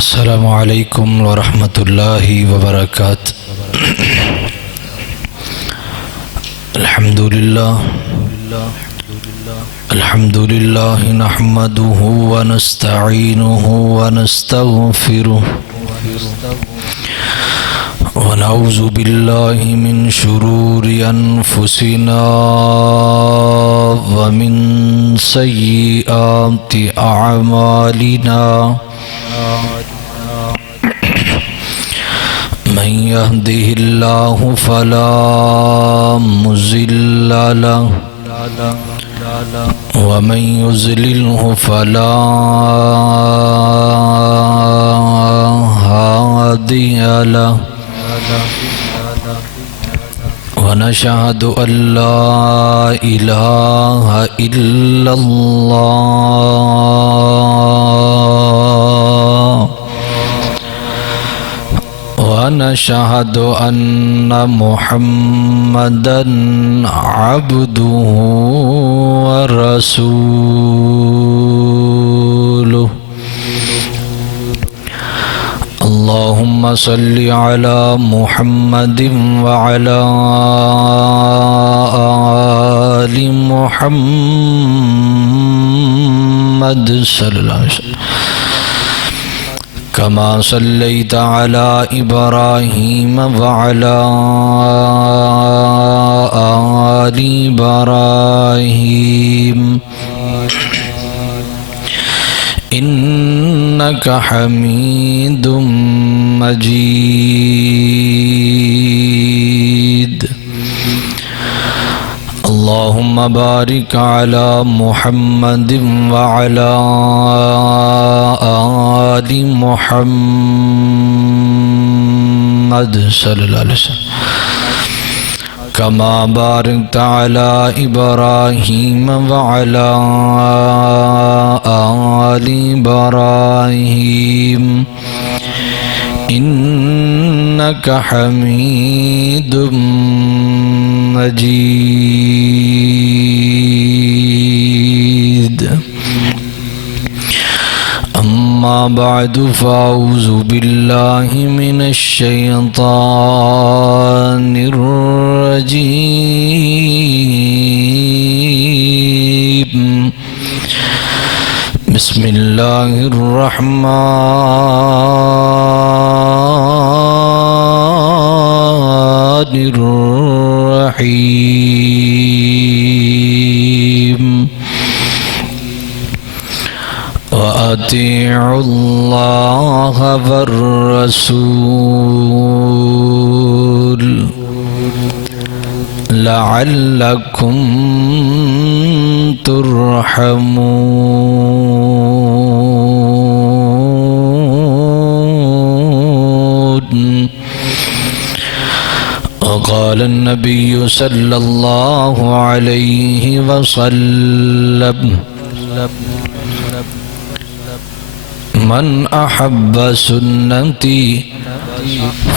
السلام علیکم ورحمۃ اللہ وبرکاتہ۔ الحمد للہ نحمده ونستعینه ونستغفره ونعوذ باللہ من شرور انفسنا ومن سیئات اعمالنا من يهده الله فلا مضل له ومن يضلله فلا هادي له ونشهد أن لا إله إلا الله ونشهد أن محمدًا عبده ورسوله اللهم صل على محمد وعلى آل محمد صلى الله عليه وسلم كما صليت على إبراهيم وعلى آل إبراهيم إنك حميد مجيد اللهم بارك على محمد وعلى آل محمد صلى الله عليه وسلم كما باركت على إبراهيم وعلى آل إبراهيم إنك حميد مجيد أما بعد فأعوذ بالله من الشيطان الرجيم بسم الله الرحمن الرحيم وأطيعوا الله والرسول لعلكم ترحمون وقال النبي صلى الله عليه وسلم من أحب سنتي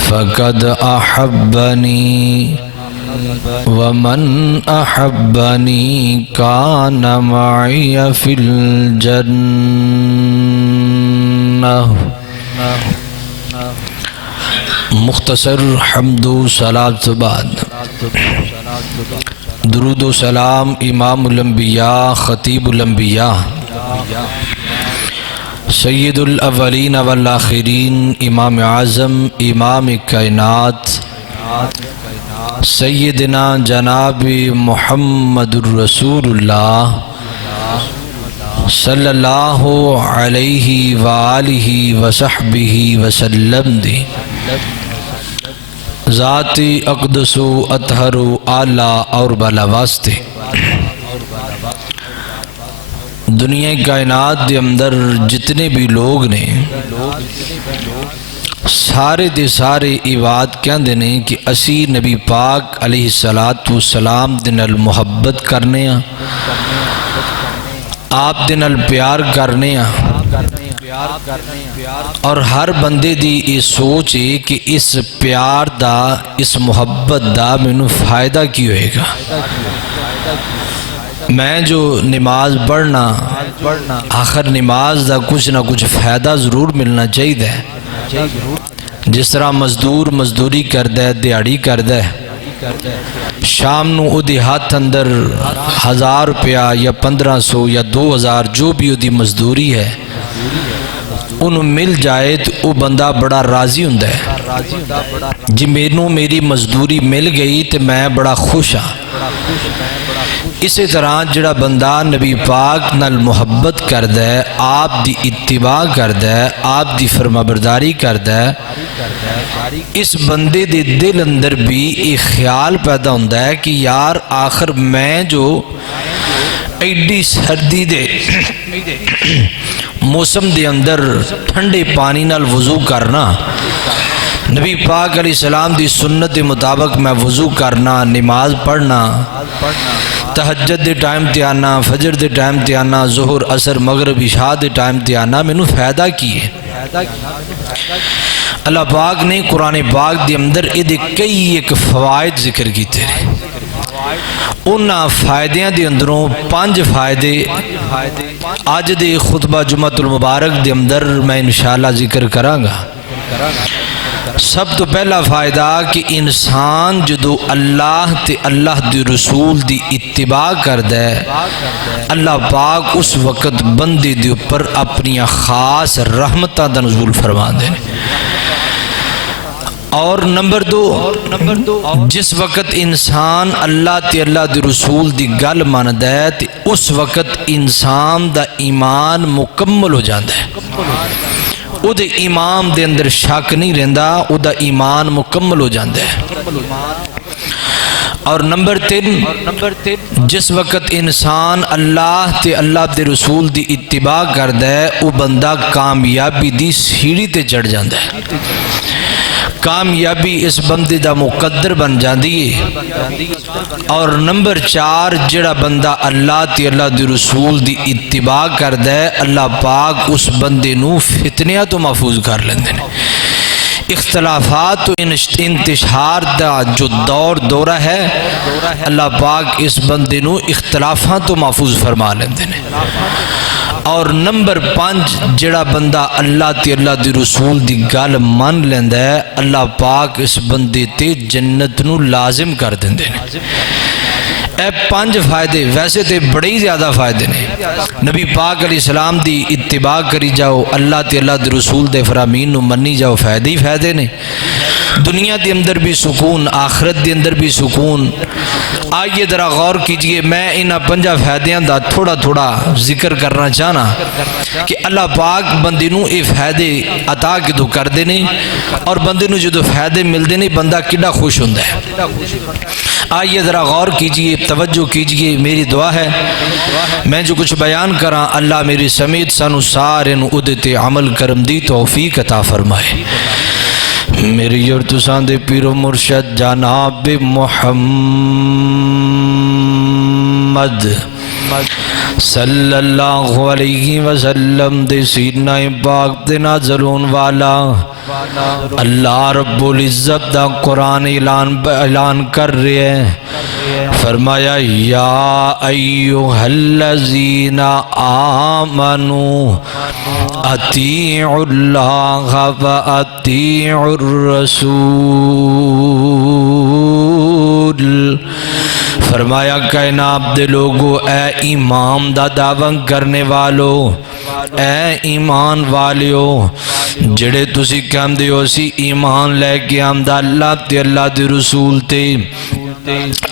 فقد أحبني ومن أحبني كان معي في الجنة۔ مختصر حمد و صلاۃ بعد درود و سلام امام الانبیاء خطیب الانبیاء سید الاولین والآخرین امام اعظم امام کائنات سیدنا جناب محمد الرسول اللہ صلی اللہ علیہ وآلہ وصحبہ وسلم دی ذاتی اقدس و اطہر و اعلیٰ اور بالا واسطے دنیا کائنات دے اندر جتنے بھی لوگ نے سارے دے سارے عباد کہندے نے کہ اسی نبی پاک علیہ السلام دے نال محبت کرنے ہیں، آپ دے نال پیار کرنے ہیں، اور ہر بندے دی یہ سوچ ہے کہ اس پیار دا اس محبت دا مینوں فائدہ کی ہوئے گا۔ میں جو نماز پڑھنا آخر نماز دا کچھ نہ کچھ فائدہ ضرور ملنا چاہیے. جس طرح مزدور مزدوری کرد ہے دیہڑی کرد ہے شام نو او دی ہاتھ اندر 1000 روپیہ یا 1500 یا 2000 جو بھی او دی مزدوری ہے انہوں مل جائے تو وہ بندہ بڑا راضی ہوندا ہے جی مینوں میری مزدوری مل گئی تو میں بڑا خوش ہاں. اسی طرح جڑا بندہ نبی پاک نال محبت کرد ہے آپ دی اتباع کرد ہے آپ دی فرمانبرداری کرد ہے اس بندے دے دل اندر بھی ایک خیال پیدا ہوندا ہے کہ یار آخر میں جو ایڈی سردی دے موسم دے اندر ٹھنڈے پانی نال وضو کرنا نبی پاک علیہ السلام دی سنت دے مطابق میں وضو کرنا نماز پڑھنا تہجد دے ٹائم تے آنا فجر دے ٹائم تے آنا ظہر عصر مغرب عشاء دے ٹائم تے آنا مینوں فائدہ کی ہے. اللہ پاک نے قرآن پاک دے اندر یہ کئی ایک فوائد ذکر کیتے ہیں. انہاں فائدیاں دے اندروں 5 فائدے آج دے خطبہ جمعۃ المبارک دے اندر میں انشاءاللہ ذکر کراں گا. سب تو پہلا فائدہ کہ انسان جدو اللہ تے اللہ دی رسول دی اتباع کرد ہے اللہ پاک اس وقت بندے دے اوپر اپنی خاص رحمتاں دا نزول فرما دے. اور نمبر 2 جس وقت انسان اللہ تے اللہ دی رسول دی گل ماند ہے تے اس وقت انسان دا ایمان مکمل ہو جاندہ ہے. او دے ایمان دے اندر شک نہیں رہندا او دا ایمان مکمل ہو جاندہ ہے. اور نمبر 3 جس وقت انسان اللہ تے اللہ دے رسول دی اتباع کرد ہے او بندہ کامیابی دی سیڑھی تے چڑھ جاندہ ہے. کامیابی اس بندے دا مقدر بن جاندی ہے. اور نمبر 4 جڑا بندہ اللہ تے اللہ دی رسول دی اتباع کرد ہے اللہ پاک اس بندے نو فتنیاں تو محفوظ کر لیندے نے. اختلافات و انتشار دا جو دورہ ہے اللہ پاک اس بندے نو اختلافات تو محفوظ فرما لیندے نے. اور نمبر 5 جڑا بندہ اللہ تے اللہ دی رسول دی گل مان لیندہ ہے اللہ پاک اس بندے تے جنت نو لازم کر دیندے نے. اے 5 فائدے ویسے تے بڑے ہی زیادہ فائدے نے. نبی پاک علیہ السلام دی اتباع کری جاؤ اللہ تے اللہ دی رسول دے فرامین نو منی جاؤ فائدے ہی فائدے نے. دنیا دے اندر بھی سکون آخرت دے اندر بھی سکون. آئیے ذرا غور کیجئے میں انہاں 5 فائدیاں دا تھوڑا تھوڑا ذکر کرنا چاہنا کہ اللہ پاک بندے نو اے فائدے عطا کدو کر دینے اور بندے نو جدو فائدے مل دینے بندہ کڈا خوش ہوندہ ہے. آئیے ذرا غور کیجئے توجہ کیجئے میری دعا ہے میں جو کچھ بیان کراں اللہ میری سمیت سانو سارے نو ادھتے عمل کرم دی توفیق عطا فرمائے. میری اور تسان دے پیر و مرشد جناب محمد صلی اللہ علیہ وسلم دے سینہ پاک دے نازلون والا اللہ رب العزت دا قرآن اعلان کر رہے ہیں. فرمایا یا ایوہ الذین آمنوا اطیعوا اللہ و اطیعوا الرسول. فرمایا کائنات دے لوگو اے ایمان دا دعویٰ کرنے والو اے ایمان والیو جڑے تسی کہم دے ہو سی ایمان لے کے آمدہ اللہ تے اللہ دے رسول تے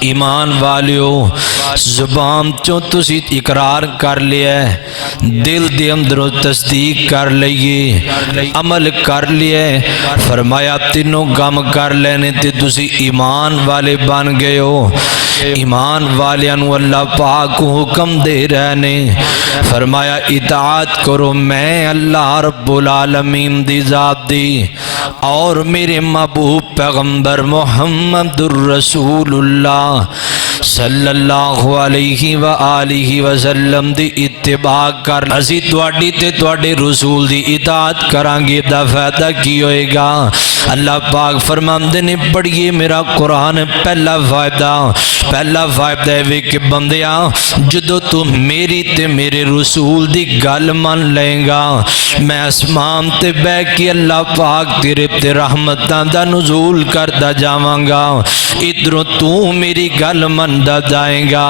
ایمان والیو زبان چوں تسی اقرار کر لیا دل دے اندروں تصدیق کر لئیے عمل کر لیا فرمایا تینوں کام کر لینے تے تسی ایمان والے بن گئے ہو. ایمان والیانو اللہ پاک حکم دے رہنے فرمایا اطاعت کرو میں اللہ رب العالمین دی ذات دی اور میرے محبوب پیغمبر محمد الرسول اللہ صلی اللہ علیہ وآلہ وسلم دی اتباع کر. اسی تواڈی تے تواڈے رسول دی اطاعت کرانگے دا فائدہ کی ہوئے گا اللہ پاک فرماندے نے پڑھیے میرا قرآن پہلا فائدہ ہے کہ بندیاں جدو تو میری تے میرے رسول دی گل من لیں گا میں اسمان تے بہ کے اللہ پاک تیرے تے رحمتاں دا نزول کردا جاواں گا ادھروں تو میری گل مندا جائیں گا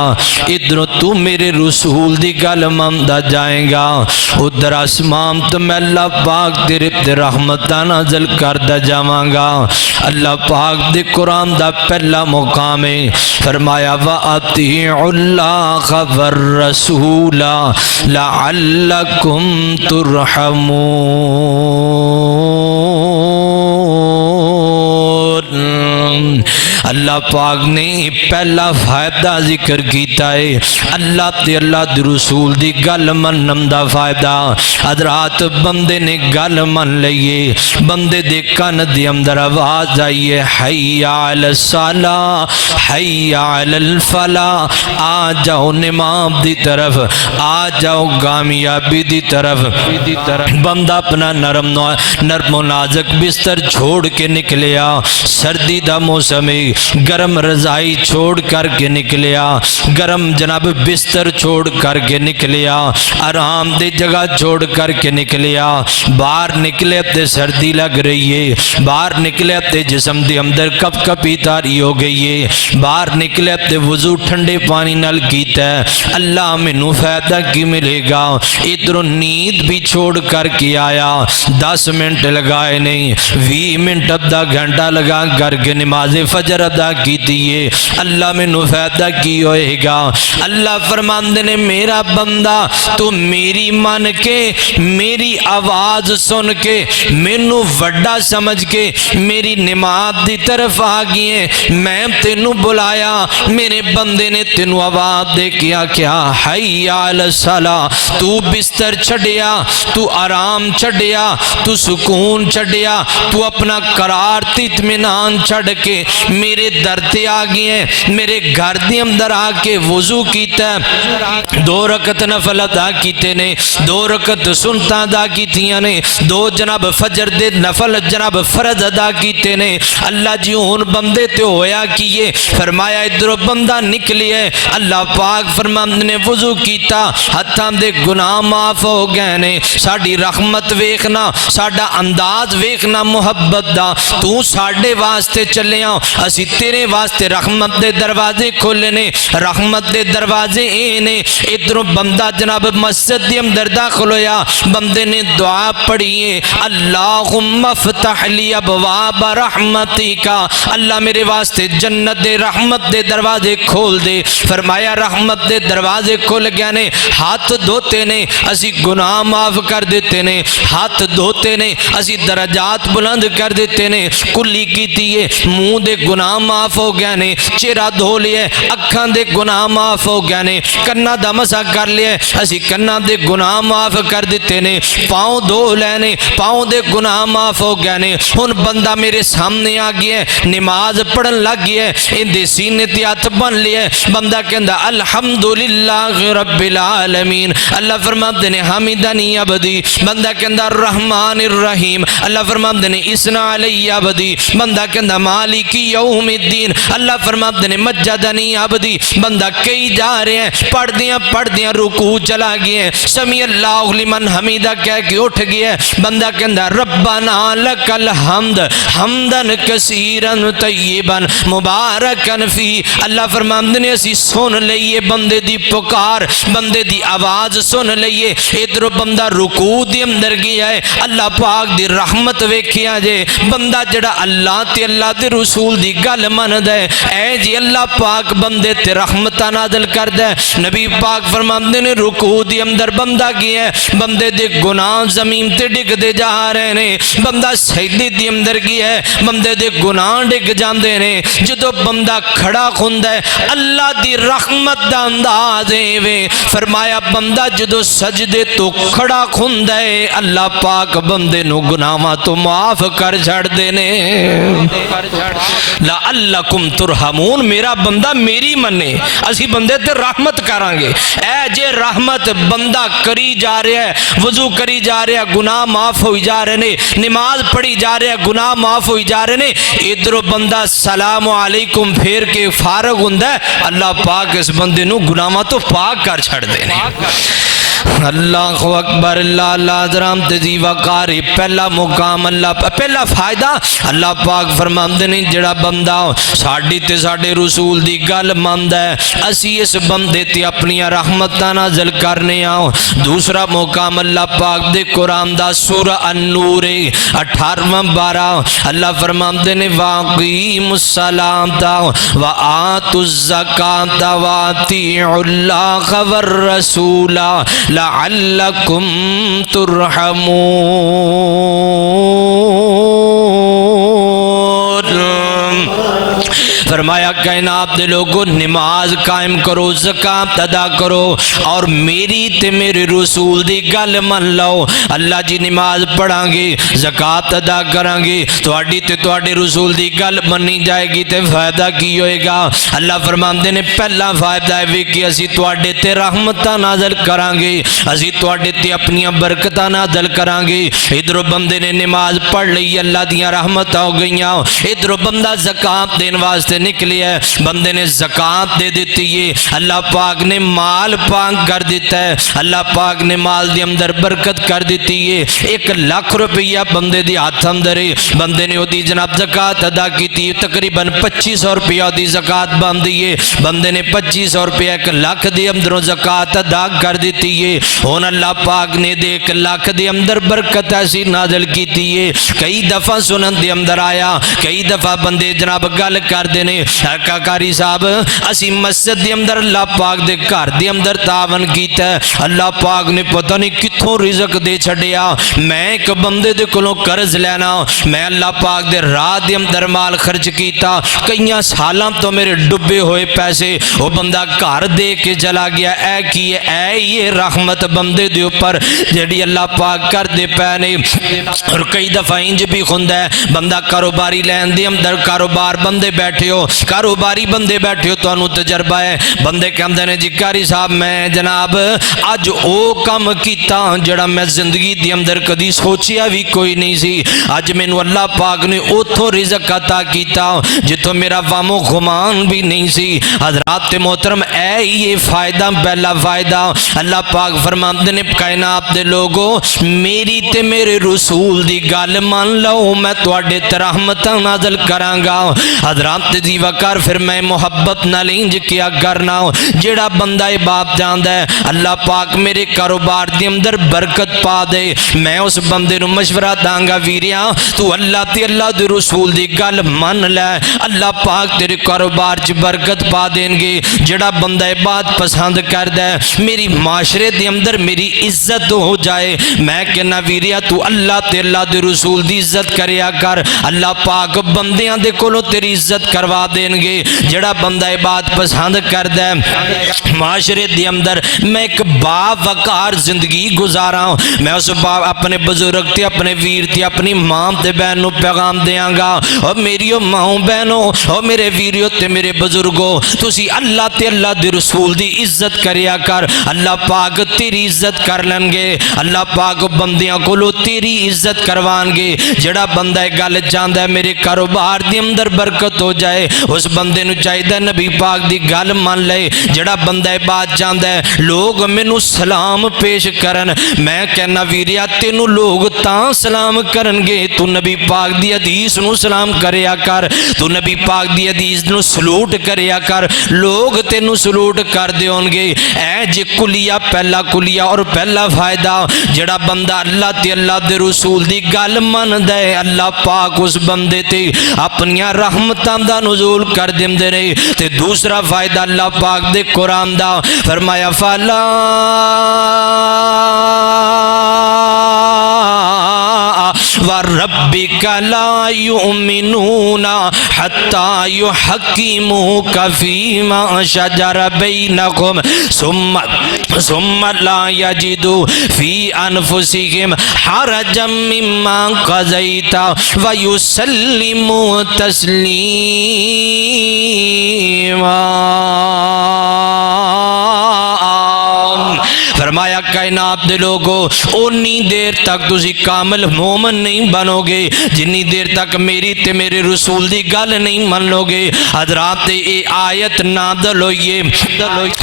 ادھروں تو میرے رسول دی گل مندا جائیں گا ادھر آسمان تو میں اللہ پاک تیرے تے رحمتاں نازل کردا جاواں گا اللہ پاک دے قرآن دا پہلا مقام ہے فرمایا وَأَطِيعُوا اللَّهَ وَالرَّسُولَ لَعَلَّكُمْ تُرْحَمُونَ اللہ پاک نے پہلا فائدہ ذکر کیتا ہے اللہ تے اللہ دی رسول دی گل منن دا فائدہ حضرات بندے نے گل من لئیے بندے دے کان دے اندر آواز آئیے حی علی الصلاۃ حی علی الفلاح آ جاؤ نماز دی طرف آ جاؤ کامیابی دی طرف بندہ اپنا نرم و نازک بستر چھوڑ کے نکلیا سردی دا موسم گرم رضائی چھوڑ کر کے نکلیا گرم جناب بستر چھوڑ کر کے نکلیا آرام دے جگہ چھوڑ کر کے نکلیا باہر نکلے تے سردی لگ رہی ہے باہر نکلے تے جسم دے اندر کپ کپی تاری ہو گئی ہے باہر نکلے تے وضو ٹھنڈے پانی نال کیتا ہے اللہ مینوں فائدہ کی ملے گا ادھروں نیند بھی چھوڑ کر کے آیا 10 منٹ لگائے نہیں 20 منٹ آدھا گھنٹہ لگا کر کے نماز فجر ادا کی دیئے اللہ میں فائدہ کی ہوئے گا اللہ فرماندے نے میرا بندہ تو میری من کے میری آواز سن کے مینوں وڈا سمجھ کے میری نماز دی طرف آگئے میں تینوں بلایا میرے بندے نے تینوں آواز دے کیا کیا حی علی الصلاۃ تو بستر چھڑیا تو آرام چھڑیا تو سکون چھڑیا تو اپنا قرار تے اطمینان چھڑ کے میرے درتے آگئے ہیں میرے گھر دی اندر آ کے وضو کیتا ہے 2 رکعت نفل ادا کیتے نے 2 رکعت سنتا ادا کیتیاں نے 2 جناب فجر دے نفل جناب فرض ادا کیتے نے اللہ جی ہن بندے تے ہویا کیے فرمایا ادھر بندہ نکلی ہے اللہ پاک فرماندے نے وضو کیتا ہتھاں دے گناہ معاف ہو گئے نے ساڈی رحمت ویکھنا ساڈا انداز ویکھنا محبت دا تو ساڈے واسطے چلیاں اسی تیرے واسطے رحمت دے دروازے کھولنے رحمت دے دروازے اینے ادھروں بندہ جناب مسجد دی اندر داخل ہویا بندے نے دعا پڑھیے اللہم افتح لی ابواب رحمتی کا اللہ میرے واسطے جنت دے رحمت دے دروازے کھول دے فرمایا رحمت دے دروازے کھول گیا نے ہاتھ دھوتے نے اسی گناہ معاف کر دیتے نے ہاتھ دھوتے نے اسی درجات بلند کر دیتے نے کلی کی دیئے منہ دے گناہ معاف ہو گیا نے چہرہ دھو لیے اکھاں دے گناہ معاف ہو گیا نے کنا دا مسا کر لیے اسی کنا دے گناہ معاف کر دیتے نے پاؤں دھو لینے پاؤں دے گناہ معاف ہو گیا نے ہن بندہ میرے سامنے آ گیا ہے نماز پڑھن لگ گیا ہے ان دے سینے تے ہاتھ بن لیے بندہ کہندا الحمدللہ رب العالمین اللہ فرماتے نے حمیدنی عبدی بندہ کہندا الرحمن الرحیم اللہ فرماتے نے اسنا علی عبدی بندہ کہندا مالک یوم الدین اللہ فرماتے نے مجدنی عبدی بندہ کئی جا رہے ہیں پڑھ دیاں رکوع چلا گئے ہیں سمی اللہ لمن حمیدہ کہہ کے اٹھ گئے بندہ کہندا ربنا لک الحمد حمدن کثیرن طیبن مبارکن فی اللہ فرماتے نے اسی سن لئیے بندے دی پکار بندے دی آواز سن لئیے ادھر بندہ رکوع دی اندر گیا ہے اللہ پاک دی رحمت ویکھیا جے بندہ جڑا اللہ تے اللہ دے رسول دی گل من دے اے جی اللہ پاک بندے تے رحمتہ نازل کر دے نبی پاک فرماندے نے رکوع دی اندر بندہ گیا ہے بندے دے گناہ زمین تے ڈگ دے جا رہے نے بندہ سجدے دی اندر گیا ہے بندے دے گناہ ڈگ جاندے نے جدو بندہ کھڑا کھندا ہے اللہ دی رحمت دا انداز وے فرمایا بندہ جدو سجدے تو کھڑا کھندا ہے اللہ پاک بندے نو گناہاں تو معاف کر چھڑ دے نے لا لعلکم ترحمون، میرا بندہ میری منے اسی بندے تے رحمت کرانگے۔ اے جے رحمت بندہ کری جا رہا ہے، وضو کری جا رہا ہے گناہ معاف ہوئی جا رہے نے، نماز پڑھی جا رہا ہے گناہ معاف ہوئی جا رہے نے، ادھر بندہ سلام علیکم پھیر کے فارغ ہوندا ہے، اللہ پاک اس بندے نو گناہاں تو پاک کر چھڑ دینے۔ اللہ اکبر، اللہ اللہ درام تزی وقاری، پہلا مقام اللہ، پہلا فائدہ اللہ پاک فرماندے نے جڑا بندہ ساڈی تے ساڈے رسول دی گل مند ہے اسی اس بندے تے اپنی رحمتاں نازل کرنے آؤ۔ دوسرا مقام اللہ پاک دے قرآن دا سورہ النور 18واں 12 اللہ فرماندے نے واقیم الصلاۃ وآتوا الزکاۃ واطیعوا اللہ والرسول لعلکم ترحمون۔ فرمایا کائنات دے لوگوں نماز قائم کرو، زکات ادا کرو اور میری تے میرے رسول دی گل من لو۔ اللہ جی نماز پڑھاں گے، زکات ادا کران گے، تواڈی تے تواڈے رسول دی گل منی جائے گی تے فائدہ کی ہوئے گا؟ اللہ فرماندے نے پہلا فائدہ ہے کہ اسی تواڈے تے رحمتاں نازل کران گے، اسی تواڈے تے اپنی برکتاں نازل کران گے۔ ادھر بندے نے نماز پڑھ لئی، اللہ دیاں رحمتاں ہو گئیاں۔ ادھر بندہ زکات دین واسطے نکلی ہے، بندے نے زکات دے دیتی ہے، اللہ پاک نے مال پاک کر دیتا ہے، اللہ پاک نے مال دے اندر برکت کر دیتی ہے۔ 1,00,000 روپیہ بندے دی ہاتھ اندر ہے، بندے نے دی جناب زکات ادا کی، تقریباً 2500 روپیہ دی زکات باندھی ہے، بندے نے 2500 روپیہ 1,00,000 دی اندروں زکات ادا کر دیتی ہے۔ ہن اللہ پاک نے دے 1,00,000 دی اندر برکت ایسی نازل کیتی ہے۔ کئی دفعہ سنن دے اندر آیا، کئی دفعہ بندے جناب گل کر دینے کاری صاحب اسی مسجد دے اندر اللہ پاک دے گھر دے اندر تعاون کیتا ہے، اللہ پاک نے پتہ نہیں کتھوں رزق دے چھڑیا، میں ایک بندے دے کولوں قرض لینا، میں اللہ پاک دے راہ دے اندر مال خرچ کیتا، کئیاں سالاں تو میرے ڈبے ہوئے پیسے وہ بندہ گھر دے کے چلا گیا۔ اے کی اے یہ رحمت بندے دے اوپر جڑی اللہ پاک کر دے پے نے۔ اور کئی دفعہ انج بھی ہوندا ہے بندہ کاروباری لین دے اندر کاروبار بندے بیٹھے ہو، کاروباری بندے بیٹھے ہو، تانوں تجربہ ہے، بندے کہندے نے جی قاری صاحب میں جناب اج او کام کیتا جڑا میں زندگی دے اندر کدی سوچیا بھی کوئی نہیں سی، اج مینوں اللہ پاک نے اوتھوں رزق عطا کیتا جتھوں میرا وام و گمان بھی نہیں سی۔ حضرات محترم اے یہ فائدہ پہلا فائدہ اللہ پاک فرماندے نے کائنات دے لوگوں میری تے میرے رسول دی گل مان لو میں تواڈے تے رحمتاں نازل کراں گا۔ حضرات دی وقار پھر میں محبت نال انج کیا کرنا، جیڑا بندہ باپ جاندا ہے اللہ پاک میرے کاروبار دے اندر برکت پا دے، میں اس بندے نو مشورہ داں گا ویریاں تو اللہ تے اللہ دے رسول دی گل من لے، اللہ پاک تیرے کاروبار چ برکت پا دین گے۔ جیڑا بندہ بات پسند کردا ہے میری معاشرے دے اندر میری عزت ہو جائے، میں کہنا ویریا تو اللہ تے اللہ دے رسول دی عزت کریا کر، اللہ پاک بندیاں دے کولوں تیری عزت کروا دین گے۔ جڑا بندہ بات پسند کردا ہے معاشرے دے اندر میں ایک با وقار زندگی گزاراں، میں اس اپنے بزرگ تے اپنے ویر تے اپنی ماں تے بہن نو پیغام دیاں گا، او میریو ماں بہنوں او میرے ویریو تے میرے بزرگوں تسی اللہ تے اللہ دے رسول دی عزت کریا کر، اللہ پاک تیری عزت کر لیں گے، اللہ پاک بندیاں کولو تیری عزت کروان گے۔ جڑا بندہ گل چاہندا ہے میرے کاروبار دے اندر برکت ہو جائے اس بندے نو چاہیے نبی پاک دی گل مان لے۔ جڑا بندہ بات چاہندا ہے لوگ مینوں سلام پیش کرن، میں کہنا ویریا تینوں لوگ تاں سلام کرن گے تو نبی پاک دی حدیث نو سلام کریا کر، تو نبی پاک دی حدیث نو سلوٹ کریا کر، لوگ تینوں سلوٹ کر دیون گے۔ اے جے کلیہ پہلا کلیہ اور پہلا فائدہ جڑا بندہ اللہ تے اللہ دے رسول دی گل من دے اللہ پاک اس بندے تے اپنی رحمتاں دا نزول کر دیندے نے۔ تے دوسرا فائدہ اللہ پاک دے قرآن دا فرمایا فلا وربک لا یؤمنون حتی یحکموک فیما شجر بینکم ثم لا یجدوا فی انفسهم حرجا مما قضیت ویسلموا تسلیما۔ فرمایا کائنات دے لوگو اونی دیر تک تسی کامل مومن نہیں بنو گے جنی دیر تک میری تے میرے رسول دی گل نہیں منو گے۔ حضرات اے آیت نازل ہوئی ہے،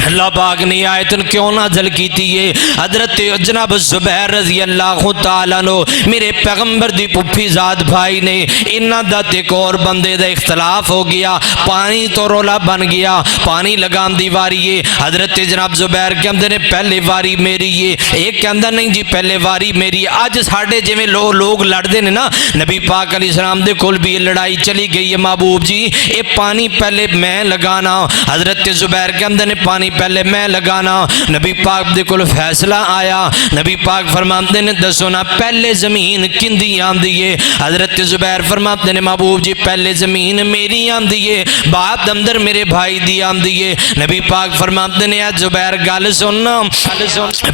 اللہ پاک نے آیت کیوں نازل کیتی ہے؟ حضرت جناب زبیر رضی اللہ تعالیٰ نو میرے پیغمبر دی پپھی ذات بھائی نے انہاں دا ایک اور بندے دا اختلاف ہو گیا، پانی تو رولا بن گیا، پانی لگان دی واری ہے۔ حضرت جناب زبیر کہندے نے پہلے واری میری ہے، ایک کہندا نہیں جی پہلے واری میری ہے۔ اج ساڈے جویں لوگ لڑدے نے نا، نبی پاک علیہ السلام دے کول بھی لڑائی چلی گئی ہے، محبوب جی اے پانی پہلے میں لگانا۔ حضرت زبیر کہندے نے پانی پہلے میں لگانا۔ نبی پاک دے کول فیصلہ آیا، نبی پاک فرماندے نے دسو نا پہلے زمین کندی آندی ہے؟ حضرت زبیر فرماتے نے محبوب جی پہلے زمین میری آندی ہے، بعد اندر میرے بھائی دی آندی ہے۔ نبی پاک فرماتے نے اے زبیر گل سننا،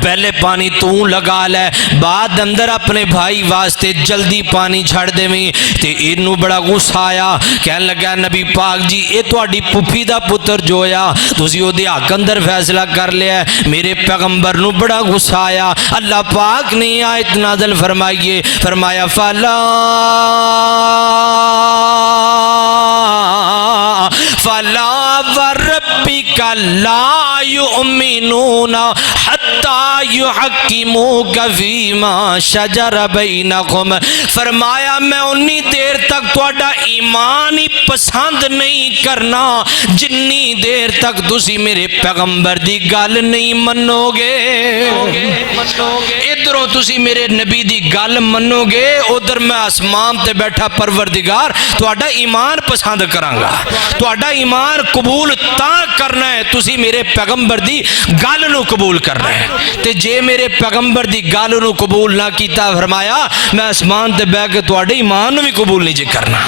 پہلے پانی تو لگا لے، بعد اندر اپنے بھائی واسطے جلدی پانی چھڑ دے میں۔ تے اینو بڑا غصہ آیا، کہنے لگا نبی پاک جی اے تہاڈی پھپھی دا پتر جویا، تسی او دے حق اندر فیصلہ کر لیا۔ میرے پیغمبر نو بڑا غصہ آیا، اللہ پاک نے آیت نازل فرمائیے، فرمایا فلا وربک لا یؤمنون حتی یحکموک فیما شجر بینکم۔ فرمایا میں انی دیر تک تہاڈا ایمان ہی پسند نہیں کرنا جنی دیر تک تسی میرے پیغمبر دی گل نہیں منو گے۔ ادھروں تسی میرے نبی دی گل منو گے، ادھر میں آسمان تے بیٹھا پروردگار تہاڈا ایمان پسند کراں گا، تہاڈا ایمان قبول تاں کرنا ہے تسی میرے پیغمبر دی گل نو قبول کرنا ہے۔ تے جے میرے پیغمبر دی گل نو قبول نہ کیتا، فرمایا میں آسمان تے بیٹھ کے تہاڈے ایمان نو بھی قبول نہیں جے کرنا۔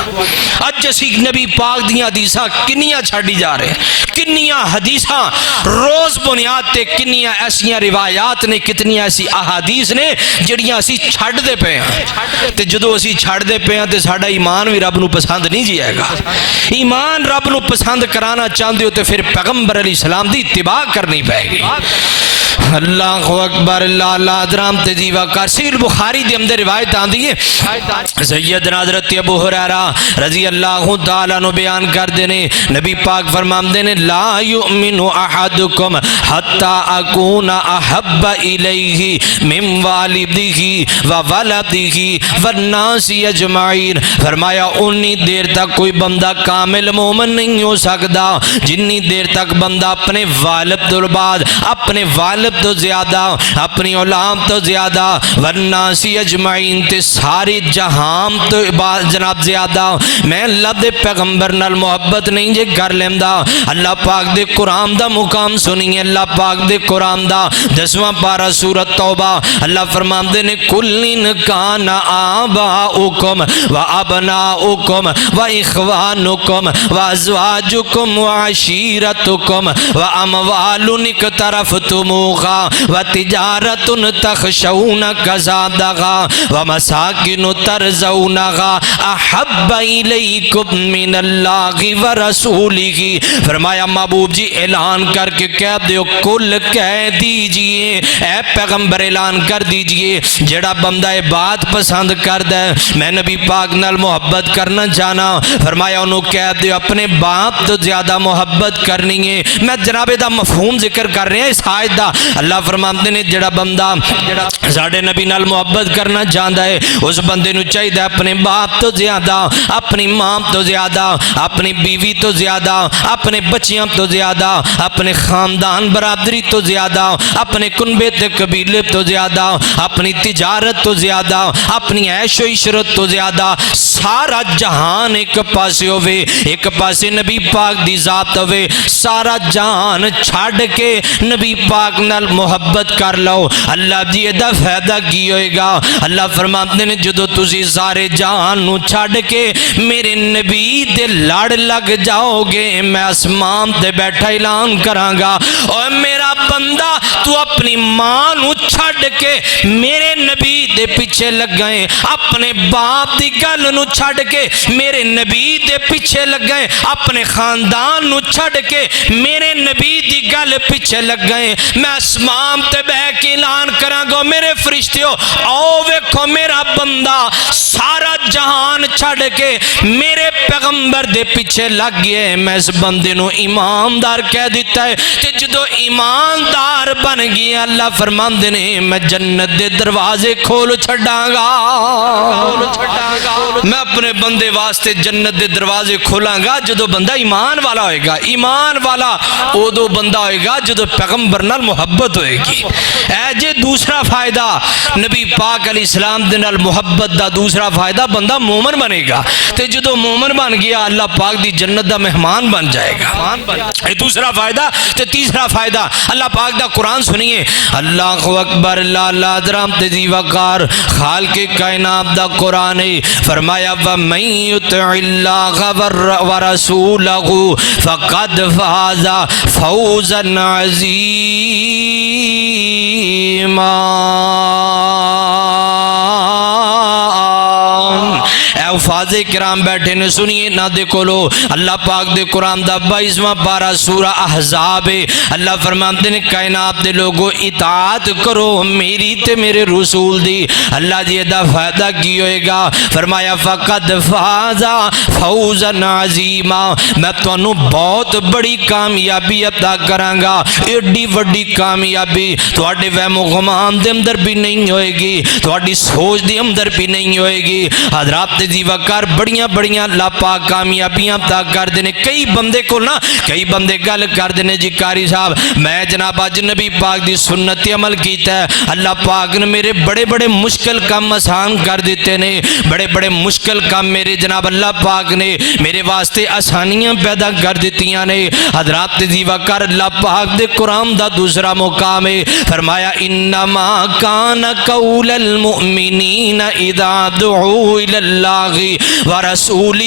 اج اسی نبی پاک دیاں حدیثاں کنیاں چھڈی جا رہے ہیں، کنیاں حدیثاں روز بنیاد تے کنیاں ایسیاں روایات نے، کتنی ایسی احادیث نے جڑیاں اسی چھڈ دے پے ہیں۔ تے جدوں اسی چھڈ دے پے ہیں تے ساڈا ایمان بھی رب نو پسند نہیں جائے گا۔ ایمان رب نو پسند کرانا چاہندے ہو تے پھر پیغمبر علیہ السلام دی اتباع کرنی پائے گی۔ اللہ اکبر، اللہ حضرام تے جیوا کر۔ صحیح بخاری دے اندر روایت آندی ہے، سیدنا حضرت ابو ہریرہ رضی اللہ تعالیٰ نو بیان کر دینے، نبی پاک فرماندے نے لا یؤمن احدکم حتی اکون احب الیہ من والدہ وولدہ والناس اجمعین۔ فرمایا انی دیر تک کوئی بندہ کامل مومن نہیں ہو سکتا جنی دیر تک بندہ اپنے والد تو بعد، اپنے والد تو زیادہ، اپنی اولاد تو زیادہ، والناس اجمعین تے ساری جہان تو جناب زیادہ میں اللہ دے پیغمبر نال محبت نہیں جے کر لیندہ۔ اللہ پاک دے قرآن دا مقام سنیے، اللہ پاک دے قرآن دا 10واں پارہ سورۃ توبہ، اللہ فرماندے نے کلن کان آباؤکم و ابناؤکم و اخوانکم و ازواجکم و عشیرتکم و اموال اقترفتموہا و تجارت تخشون کزادغا و مساکن ترزونغا احب الیکم من اللہ و رسولہ۔ فرمایا محبوب جی اعلان کر کے کہہ دیو، کل کہہ دیجئے اے پیغمبر اعلان کر دیجئے جڑا بندہ بات پسند کر دے میں نبی پاک نال محبت کرنا چاہنا، فرمایا انہوں کہہ دیو اپنے باپ تو زیادہ محبت کرنی ہے۔ میں جناب دا مفہوم ذکر کر رہے ہیں اس آیت دا۔ اللہ فرماتے نے جڑا بندہ ساڑھے نبی نال محبت کرنا چاہتا ہے اس بندے نو چاہیے اپنے باپ تو زیادہ، اپنی ماں تو زیادہ، اپنی بیوی تو زیادہ، اپنے بچیاں تو زیادہ، اپنے خاندان برادری تو زیادہ، اپنے کنبے تے قبیلے تو زیادہ، اپنی تجارت تو زیادہ، اپنی عیش و عشرت تو زیادہ، سارا جہان ایک پاسے ہوئے، ایک پاسے نبی پاک دی ذات ہوئے، سارا جہان چھاڑ کے نبی پاک نال محبت کر لو، اللہ جی دا فائدہ کی ہوئے گا؟ اللہ فرماتے ہیں جدو تسی سارے جہان نو چھاڑ کے میرے نبی دے لڑ لگ جاؤ گے، میں اسمان تے بیٹھا اعلان کراں گا، اور میرا بندہ تو اپنی ماں نو چھاڑ کے میرے نبی دے پیچھے لگ گئے، اپنے باپ دی گل نو چھڑ کے میرے نبی دے پیچھے لگ گئے، اپنے خاندان نو چھڑ کے میرے نبی دی گل پیچھے لگ گئے، میں اسمان تے بہ کے اعلان کراں گا میرے فرشتیو آؤ ویکھو میرا بندہ سارا جہان چھڑ کے میرے پیغمبر دے پیچھے لگ گئے، میں اس بندے نو ایماندار کہہ دیتا ہے، کہ جدو ایماندار بن گیا اللہ فرماندے نے میں جنت دے دروازے کھول چھڑاں گا، میں اپنے بندے واسطے جنت دے دروازے کھولاں گا جدو بندہ ایمان والا ہوئے گا۔ ایمان والا او دو بندہ ہوئے گا جدو پیغمبر نال محبت ہوئے گی۔ اے جے دوسرا فائدہ نبی پاک علیہ السلام دے نال محبت دا دوسرا فائدہ بندہ مومن بنے گا، تے جدو مومن بن گیا اللہ پاک دی جنت دا مہمان بن جائے گا۔ اے دوسرا فائدہ۔ تے تیسرا فائدہ اللہ پاک دا قرآن سنیے، اللہ اکبر، اللہ درام تیزی وقار خالق کائنات دا قرآن فرمایا وَمَن يُطِعِ اللَّهَ وَرَسُولَهُ فَقَدْ فَازَ فَوْزًا عَظِيمًا۔ حفاظ کرام بیٹھے نے سنیے نہ دے کولو اللہ پاک دے قرآن دا 22واں پارہ سورہ احزاب، اللہ فرماتے ہیں کائنات دے لوگو اطاعت کرو میری تے میرے رسول دی، اللہ جی دا فائدہ کی ہوئے گا؟ فرمایا فقد فازا فوزا عظیما، میں تو انہوں بہت بڑی کامیابی عطا کروں گا، ایڈی وڈی کامیابی تواڈے وہم و گمان دے اندر بھی نہیں ہوئے گی، تواڈی سوچ دے اندر بھی نہیں ہوئے گی۔ حضرات دی وقار بڑیاں بڑیاں اللہ پاک کامیابیاں عطا کر دینے۔ کئی بندے کو نا کئی بندے گل کر دینے جی قاری صاحب میں جناب اج نبی پاک دی سنت عمل کیتا ہے، اللہ پاک نے میرے بڑے بڑے مشکل کام آسان کر دیتے نے، بڑے بڑے مشکل کام میرے جناب اللہ پاک نے میرے واسطے آسانیاں پیدا کر دیتیاں نے۔ حضرات دی وقار اللہ پاک دے قرآن دا دوسرا مقام ہے، فرمایا انما کان قول المؤمنین اذا دعوا الی اللہ ورسولہ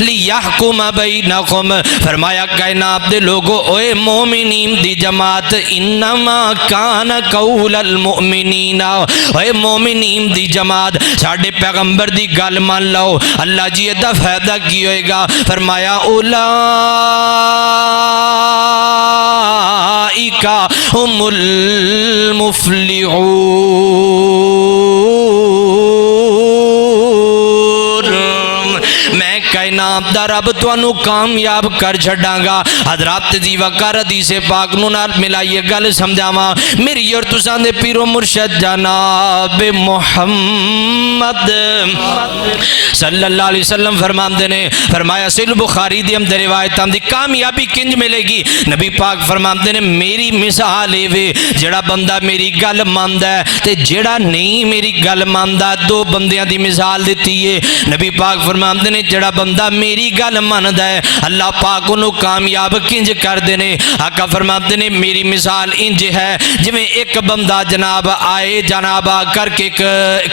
لیحکم بینکم، فرمایا کائنات دے لوگو اوے مومنین دی جماعت انما کان قول المؤمنین، اوے مومنین دی جماعت ساڑھے پیغمبر دی گل مان لو، اللہ جی دا فائدہ کی ہوئے گا؟ فرمایا اولئک هم المفلحون، میں کائنات دا رب تو انو کامیاب کر چھڑاں گا۔ حضرات دی وقار حدیث پاک نو نال ملائیے گل سمجھاواں میری اور تساں دے پیر و مرشد جناب محمد صلی اللہ علیہ وسلم فرماندے نے، فرمایا صحیح بخاری دی اندر روایتاں دی کامیابی کنج ملے گی؟ نبی پاک فرماندے نے میری مثال اے وے جڑا بندہ میری گل ماندا ہے تے جڑا نہیں میری گل ماندا، دو بندیاں دی مثال دتی ہے۔ نبی پاک فرماندے نے جڑا بندہ میری گل ماندا ہے اللہ پاک انہوں کامیاب کنج کر دینے۔ آقا فرماتے نے میری مثال انج ہے جویں ایک بندہ جناب آئے جناب کر کے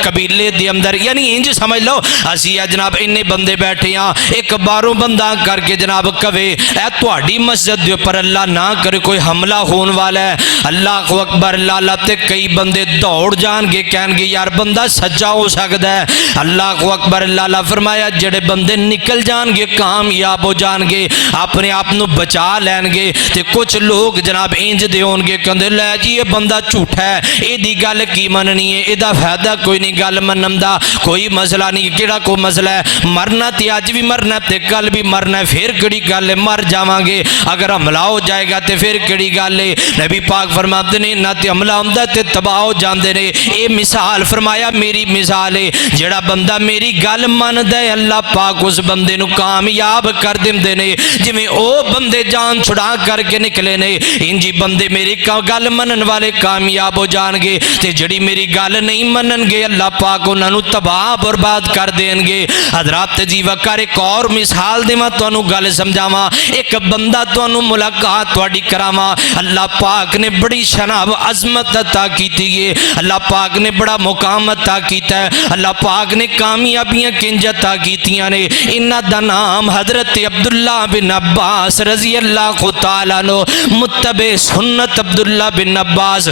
قبیلے دی اندر، یعنی انج سمجھ لو اسی جناب انہیں بندے بیٹھے ہیں، ایک باروں بندہ کر کے جناب کہے اے تہاڈی مسجد دے اوپر اللہ نہ کرے کوئی حملہ ہون والا ہے، اللہ اکبر، اللہ تے کئی بندے دوڑ جان گے کہن گے یار بندہ سچا ہو سکتا ہے، اللہ اکبر، اللہ فرمایا جڑے بندے نکل جان گے کامیاب ہو جان گے اپنے آپ نو بچا لین گے، تے کچھ لوگ جناب انج دے ہون گے کہندے لے جی یہ بندہ جھوٹا ہے، اے دی گل کی مننی ہے، اے دا فائدہ کوئی نہیں، گل منن دا کوئی مسئلہ نہیں، کیڑا کو مسئلہ ہے، مرنا تے اج بھی مرنا تے کل بھی مرنا ہے، پھر کیڑی گل ہے، مر جاواں گے، اگر حملہ ہو جائے گا تے پھر کیڑی گل ہے۔ نبی پاک فرماتے نے نہ تے حملہ ہوندا تے تباہ ہو جاندے نے، اے مثال فرمایا میری مثال ہے، جڑا بندہ میری گل مندا ہے اللہ پاک اس بندے نو کامیاب کر دیندے نے جویں او بندے جان چھڑا کر کے نکلے نے انجی بندے میری گل منن والے کامیاب ہو جان گے تے جڑی میری گل نہیں منن گے اللہ پاک انہاں نو تباہ برباد کر دین گے حضرات جی وکر ایک اور مثال دیواں تانوں گل سمجھاواں ایک بندہ تانوں ملاقات تواڈی کراواں اللہ پاک نے بڑی شناب عظمت عطا کیتی ہے اللہ پاک نے بڑا مقام عطا کیتا ہے اللہ پاک نے کامیابیاں کنج عطا کیتیاں نے انہاں دا نام حضرت عبداللہ بن عباس رضی اللہ تعالیٰ عنہ متبع سنت عبداللہ بن عباس